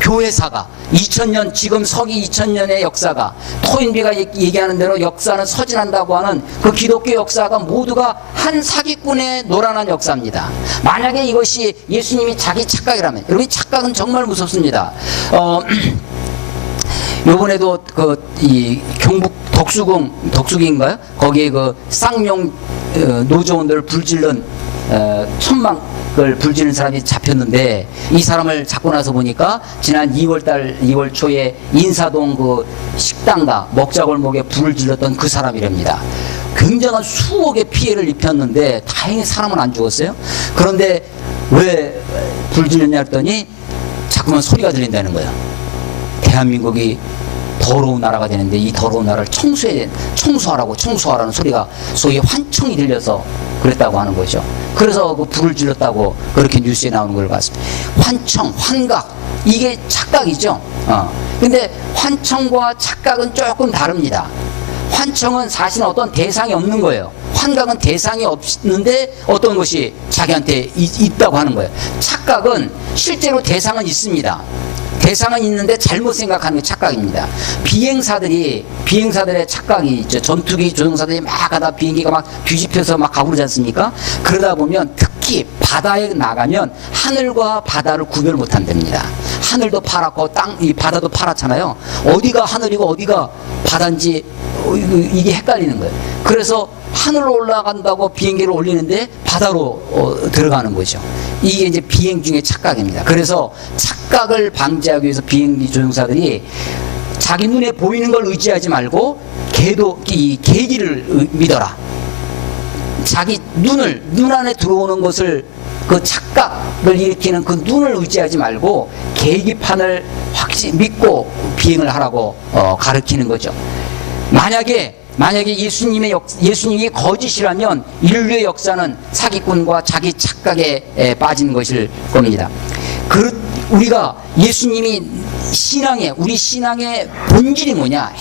교회사가 2000년 지금 서기 2000년의 역사가 토인비가 얘기하는 대로 역사는 서진한다고 하는 그 기독교 역사가 모두가 한 사기꾼의 노란한 역사입니다. 만약에 이것이 예수님이 자기 착각이라면, 여러분 착각은 정말 무섭습니다. 요번에도 이 경북 덕수기인가요? 거기에 그 쌍용 노조원들 불질른 천막을 불지른 사람이 잡혔는데, 이 사람을 잡고 나서 보니까 지난 2월 초에 인사동 그 식당가 먹자골목에 불을 질렀던 그 사람이랍니다. 굉장한 수억의 피해를 입혔는데 다행히 사람은 안 죽었어요. 그런데 왜 불 질렀냐 했더니 자꾸만 소리가 들린다는 거예요. 대한민국이 더러운 나라가 되는데 이 더러운 나라를 청소하라는 소리가 소위 환청이 들려서 그랬다고 하는 거죠. 그래서 그 불을 질렀다고 그렇게 뉴스에 나오는 걸 봤습니다. 환청, 환각, 이게 착각이죠. 근데 환청과 착각은 조금 다릅니다. 환청은 사실은 어떤 대상이 없는 거예요. 환각은 대상이 없는데 어떤 것이 자기한테 있다고 하는 거예요. 착각은 실제로 대상은 있습니다. 대상은 있는데 잘못 생각하는 게 착각입니다. 비행사들의 착각이 있죠. 전투기 조종사들이 막 가다 비행기가 막 뒤집혀서 막 가부르지 않습니까? 그러다 보면 특히 바다에 나가면 하늘과 바다를 구별 못 한답니다. 하늘도 파랗고 이 바다도 파랗잖아요. 어디가 하늘이고 어디가 바다인지 이게 헷갈리는 거예요. 그래서 하늘로 올라간다고 비행기를 올리는데 바다로 들어가는 거죠. 이게 이제 비행 중에 착각입니다. 그래서 착각을 방지하기 위해서 비행기 조종사들이 자기 눈에 보이는 걸 의지하지 말고 이 계기를 믿어라. 자기 눈 안에 들어오는 것을, 그 착각을 일으키는 그 눈을 의지하지 말고 계기판을 확실히 믿고 비행을 하라고 가르치는 거죠. 만약에 예수님이 거짓이라면 인류의 역사는 사기꾼과 자기 착각에 빠진 것일 겁니다. 우리가 예수님이 우리 신앙의 본질이 뭐냐,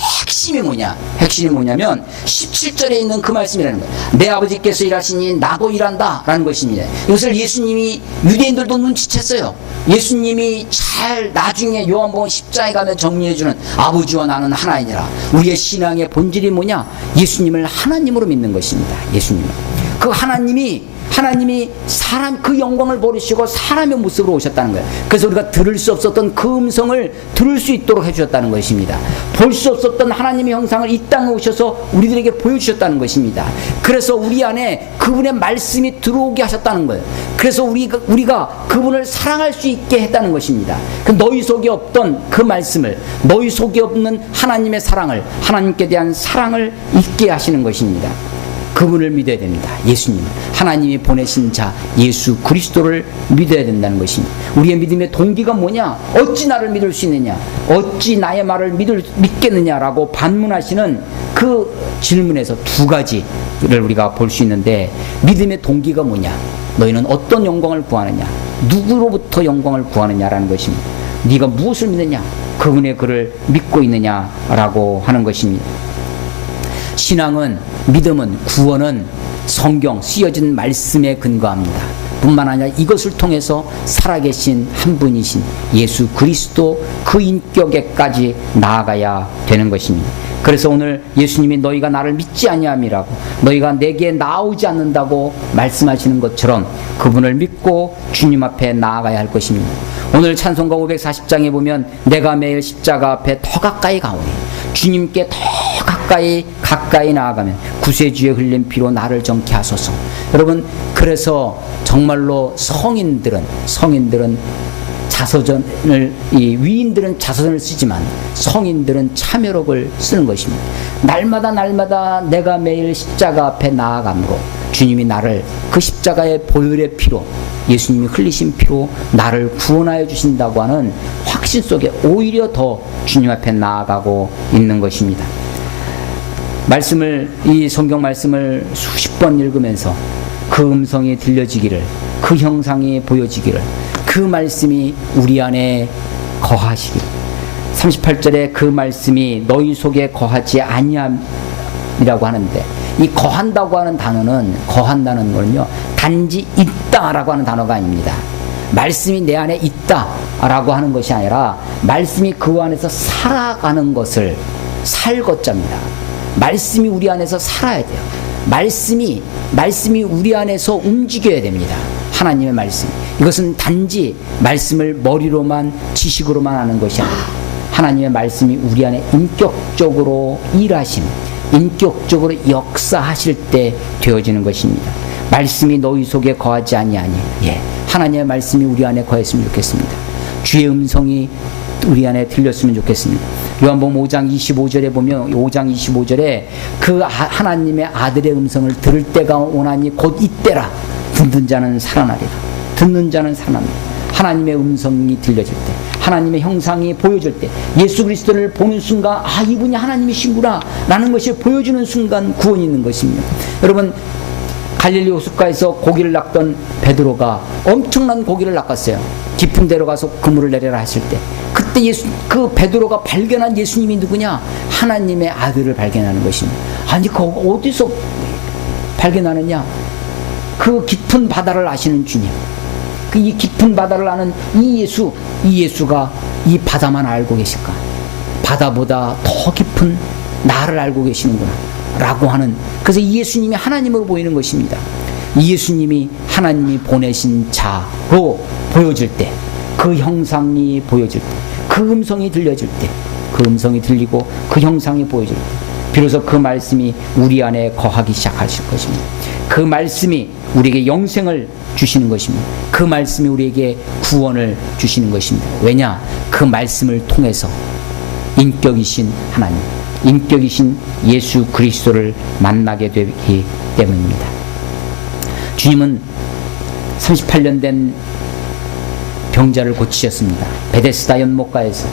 핵심이 뭐냐면 17절에 있는 그 말씀이라는 거예요. 내 아버지께서 일하시니 나도 일한다 라는 것입니다. 이것을 예수님이, 유대인들도 눈치챘어요. 예수님이 나중에 요한복음 10장에 가면 정리해주는 아버지와 나는 하나이니라. 우리의 신앙의 본질이 뭐냐? 예수님을 하나님으로 믿는 것입니다. 예수님을. 그 하나님이 그 영광을 버리시고 사람의 모습으로 오셨다는 거예요. 그래서 우리가 들을 수 없었던 그 음성을 들을 수 있도록 해주셨다는 것입니다. 볼 수 없었던 하나님의 형상을 이 땅에 오셔서 우리들에게 보여주셨다는 것입니다. 그래서 우리 안에 그분의 말씀이 들어오게 하셨다는 거예요. 그래서 우리가 그분을 사랑할 수 있게 했다는 것입니다. 너희 속에 없던 그 말씀을, 너희 속에 없는 하나님의 사랑을, 하나님께 대한 사랑을 있게 하시는 것입니다. 그분을 믿어야 됩니다. 예수님, 하나님이 보내신 자 예수 그리스도를 믿어야 된다는 것입니다. 우리의 믿음의 동기가 뭐냐? 어찌 나를 믿을 수 있느냐? 어찌 나의 말을 믿겠느냐라고 반문하시는 그 질문에서 두 가지를 우리가 볼 수 있는데, 믿음의 동기가 뭐냐? 너희는 어떤 영광을 구하느냐? 누구로부터 영광을 구하느냐라는 것입니다. 네가 무엇을 믿느냐? 그분의 글을 믿고 있느냐라고 하는 것입니다. 신앙은, 믿음은, 구원은 성경 쓰여진 말씀에 근거합니다. 뿐만 아니라 이것을 통해서 살아계신 한 분이신 예수 그리스도 그 인격에까지 나아가야 되는 것입니다. 그래서 오늘 예수님이 너희가 나를 믿지 아니함이라고, 너희가 내게 나오지 않는다고 말씀하시는 것처럼 그분을 믿고 주님 앞에 나아가야 할 것입니다. 오늘 찬송가 540장에 보면 내가 매일 십자가 앞에 더 가까이 가오니, 주님께 더 가까이 나아가면 구세주의 흘린 피로 나를 정케 하소서. 여러분, 그래서 정말로 성인들은 위인들은 자서전을 쓰지만 성인들은 참여록을 쓰는 것입니다. 날마다 내가 매일 십자가 앞에 나아감으로 주님이 나를 그 십자가의 보혈의 피로, 예수님이 흘리신 피로 나를 구원하여 주신다고 하는 확신 속에 오히려 더 주님 앞에 나아가고 있는 것입니다. 이 성경 말씀을 수십 번 읽으면서 그 음성이 들려지기를, 그 형상이 보여지기를, 그 말씀이 우리 안에 거하시기를, 38절에 그 말씀이 너희 속에 거하지 아니함이라고 하는데, 이 거한다고 하는 단어는, 거한다는 거는요, 단지 있다라고 하는 단어가 아닙니다. 말씀이 내 안에 있다라고 하는 것이 아니라 말씀이 그 안에서 살아가는 것을 살것자입니다. 말씀이 우리 안에서 살아야 돼요. 말씀이 우리 안에서 움직여야 됩니다. 하나님의 말씀. 이것은 단지 말씀을 머리로만, 지식으로만 하는 것이 아니라 하나님의 말씀이 우리 안에 인격적으로 일하심, 인격적으로 역사하실 때 되어지는 것입니다. 말씀이 너희 속에 거하지 아니하니, 하나님의 말씀이 우리 안에 거했으면 좋겠습니다. 주의 음성이 우리 안에 들렸으면 좋겠습니다. 요한복음 5장 25절에 보면, 5장 25절에 그 하나님의 아들의 음성을 들을 때가 오나니 곧 이때라. 듣는 자는 살아나리라. 듣는 자는 살아납니다. 하나님의 음성이 들려질 때, 하나님의 형상이 보여질 때, 예수 그리스도를 보는 순간, 이분이 하나님이신구나 라는 것을 보여주는 순간 구원이 있는 것입니다. 여러분, 갈릴리 호숫가에서 고기를 낚던 베드로가 엄청난 고기를 낚았어요. 깊은 데로 가서 그물을 내려라 했을 때, 그때 그 베드로가 발견한 예수님이 누구냐? 하나님의 아들을 발견하는 것입니다. 아니, 그거 어디서 발견하느냐? 그 깊은 바다를 아시는 주님, 이 깊은 바다를 아는 이 예수가 이 바다만 알고 계실까? 바다보다 더 깊은 나를 알고 계시는구나 라고 하는, 그래서 이 예수님이 하나님으로 보이는 것입니다. 이 예수님이 하나님이 보내신 자로 보여질 때, 그 형상이 보여질 때, 그 음성이 들려질 때, 그 음성이 들리고 그 형상이 보여질 때, 비로소 그 말씀이 우리 안에 거하기 시작하실 것입니다. 그 말씀이 우리에게 영생을 주시는 것입니다. 그 말씀이 우리에게 구원을 주시는 것입니다. 왜냐? 그 말씀을 통해서 인격이신 하나님, 인격이신 예수 그리스도를 만나게 되기 때문입니다. 주님은 38년 된 병자를 고치셨습니다. 베데스다 연못가에서.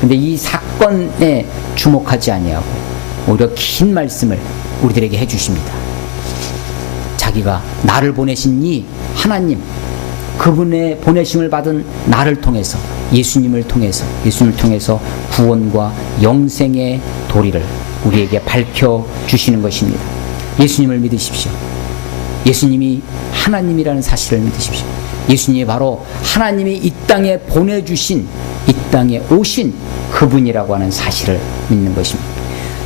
근데 이 사건에 주목하지 아니하고 오히려 긴 말씀을 우리들에게 해주십니다. 자기가 나를 보내신 이 하나님, 그분의 보내심을 받은 나를 통해서, 예수님을 통해서 구원과 영생의 도리를 우리에게 밝혀주시는 것입니다. 예수님을 믿으십시오. 예수님이 하나님이라는 사실을 믿으십시오. 예수님이 바로 하나님이 이 땅에 보내주신, 이 땅에 오신 그분이라고 하는 사실을 믿는 것입니다.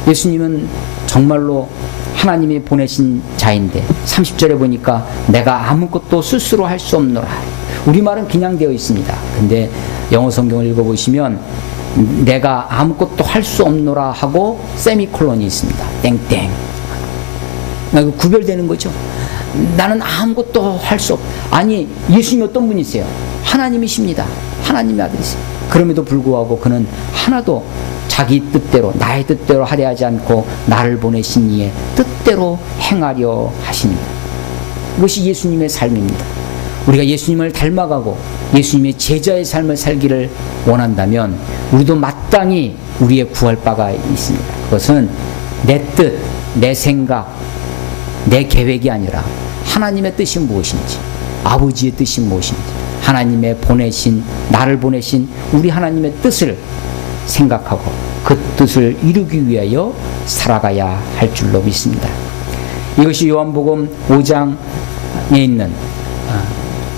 예수님은 정말로 하나님이 보내신 자인데, 30절에 보니까 내가 아무것도 스스로 할 수 없노라. 우리말은 그냥 되어 있습니다. 근데 영어 성경을 읽어보시면 내가 아무것도 할 수 없노라 하고 세미콜론이 있습니다. 땡땡. 구별되는 거죠. 나는 아무것도 할 수 없. 아니, 예수님이 어떤 분이세요? 하나님이십니다. 하나님의 아들이세요. 그럼에도 불구하고 그는 하나도 자기 뜻대로, 나의 뜻대로 하려 하지 않고 나를 보내신 이의 뜻대로 행하려 하십니다. 이것이 예수님의 삶입니다. 우리가 예수님을 닮아가고 예수님의 제자의 삶을 살기를 원한다면 우리도 마땅히 우리의 구할 바가 있습니다. 그것은 내 뜻, 내 생각, 내 계획이 아니라 하나님의 뜻이 무엇인지, 아버지의 뜻이 무엇인지, 하나님의 보내신, 나를 보내신 우리 하나님의 뜻을 생각하고 그 뜻을 이루기 위하여 살아가야 할 줄로 믿습니다. 이것이 요한복음 5장에 있는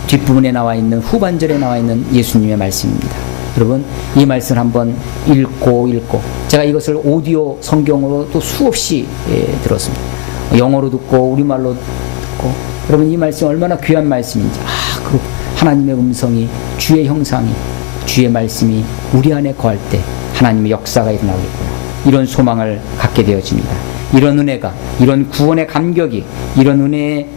뒷부분에 나와 있는, 후반절에 나와 있는 예수님의 말씀입니다. 여러분, 이 말씀을 한번 읽고 제가 이것을 오디오 성경으로도 수없이 들었습니다. 영어로 듣고 우리말로 듣고. 여러분, 이 말씀 얼마나 귀한 말씀인지, 그 하나님의 음성이, 주의 형상이, 주의 말씀이 우리 안에 거할 때 하나님의 역사가 일어나겠구나, 이런 소망을 갖게 되어집니다. 이런 은혜가, 이런 구원의 감격이, 이런 은혜의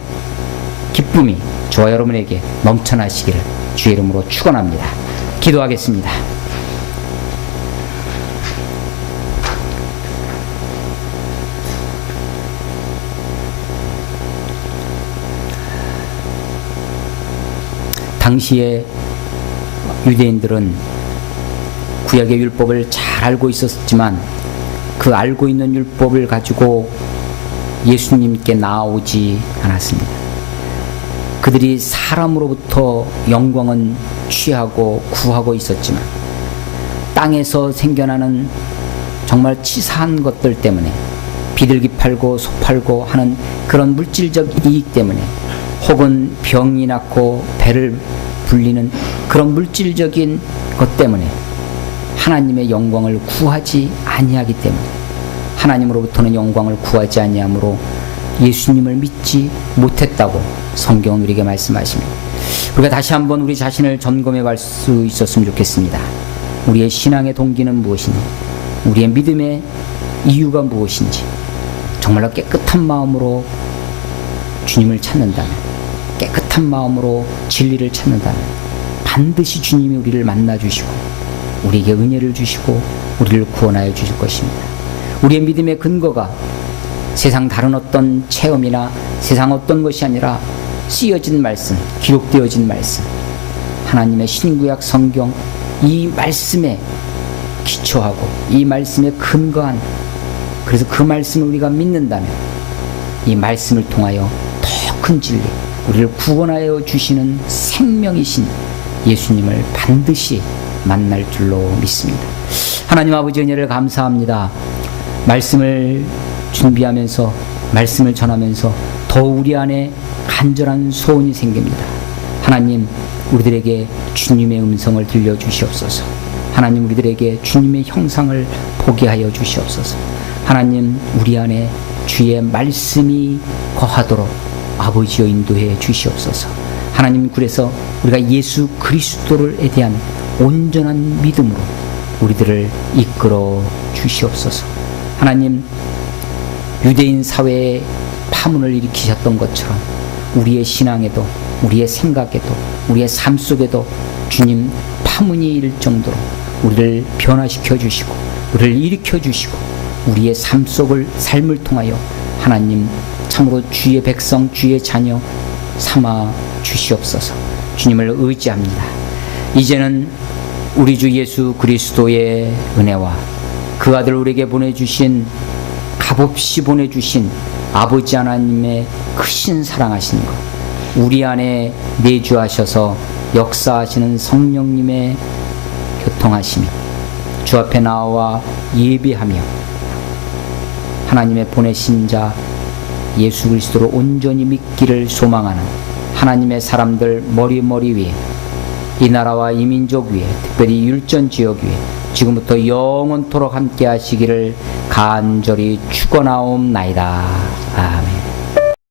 기쁨이 저와 여러분에게 넘쳐나시기를 주의 이름으로 축원합니다. 기도하겠습니다. 당시에 유대인들은 구약의 율법을 잘 알고 있었지만 그 알고 있는 율법을 가지고 예수님께 나아오지 않았습니다. 그들이 사람으로부터 영광은 취하고 구하고 있었지만 땅에서 생겨나는 정말 치사한 것들 때문에 비둘기 팔고 소 팔고 하는 그런 물질적 이익 때문에 혹은 병이 낫고 배를 불리는 그런 물질적인 것 때문에 하나님의 영광을 구하지 아니하기 때문에 하나님으로부터는 영광을 구하지 아니하므로 예수님을 믿지 못했다고 성경은 우리에게 말씀하십니다. 우리가 다시 한번 우리 자신을 점검해 갈 수 있었으면 좋겠습니다. 우리의 신앙의 동기는 무엇인지, 우리의 믿음의 이유가 무엇인지, 정말로 깨끗한 마음으로 주님을 찾는다면, 깨끗한 마음으로 진리를 찾는다면 반드시 주님이 우리를 만나주시고 우리에게 은혜를 주시고 우리를 구원하여 주실 것입니다. 우리의 믿음의 근거가 세상 다른 어떤 체험이나 세상 어떤 것이 아니라 쓰여진 말씀, 기록되어진 말씀, 하나님의 신구약 성경, 이 말씀에 기초하고 이 말씀에 근거한, 그래서 그 말씀을 우리가 믿는다면 이 말씀을 통하여 더 큰 진리, 우리를 구원하여 주시는 생명이신 예수님을 반드시 만날 줄로 믿습니다. 하나님 아버지 은혜를 감사합니다. 말씀을 준비하면서 말씀을 전하면서 더 우리 안에 간절한 소원이 생깁니다. 하나님, 우리들에게 주님의 음성을 들려주시옵소서. 하나님, 우리들에게 주님의 형상을 보게 하여 주시옵소서. 하나님, 우리 안에 주의 말씀이 거하도록 아버지여 인도해 주시옵소서. 하나님, 그래서 우리가 예수 그리스도에 대한 온전한 믿음으로 우리들을 이끌어 주시옵소서. 하나님, 유대인 사회에 파문을 일으키셨던 것처럼 우리의 신앙에도, 우리의 생각에도, 우리의 삶 속에도 주님 파문이 일 정도로 우리를 변화시켜 주시고 우리를 일으켜 주시고 우리의 삶을 통하여 하나님 참으로 주의 백성, 주의 자녀 삼아 주시옵소서. 주님을 의지합니다. 이제는 우리 주 예수 그리스도의 은혜와 그 아들 우리에게 보내주신, 값없이 보내주신 아버지 하나님의 크신 사랑하신 것, 우리 안에 내주하셔서 역사하시는 성령님의 교통하심이 주 앞에 나와 예배하며 하나님의 보내신 자 예수 그리스도를 온전히 믿기를 소망하는 하나님의 사람들 머리 위에, 이 나라와 이 민족 위에, 특별히 율전 지역 위에 지금부터 영원토록 함께 하시기를 간절히 축원하옵나이다. 아멘.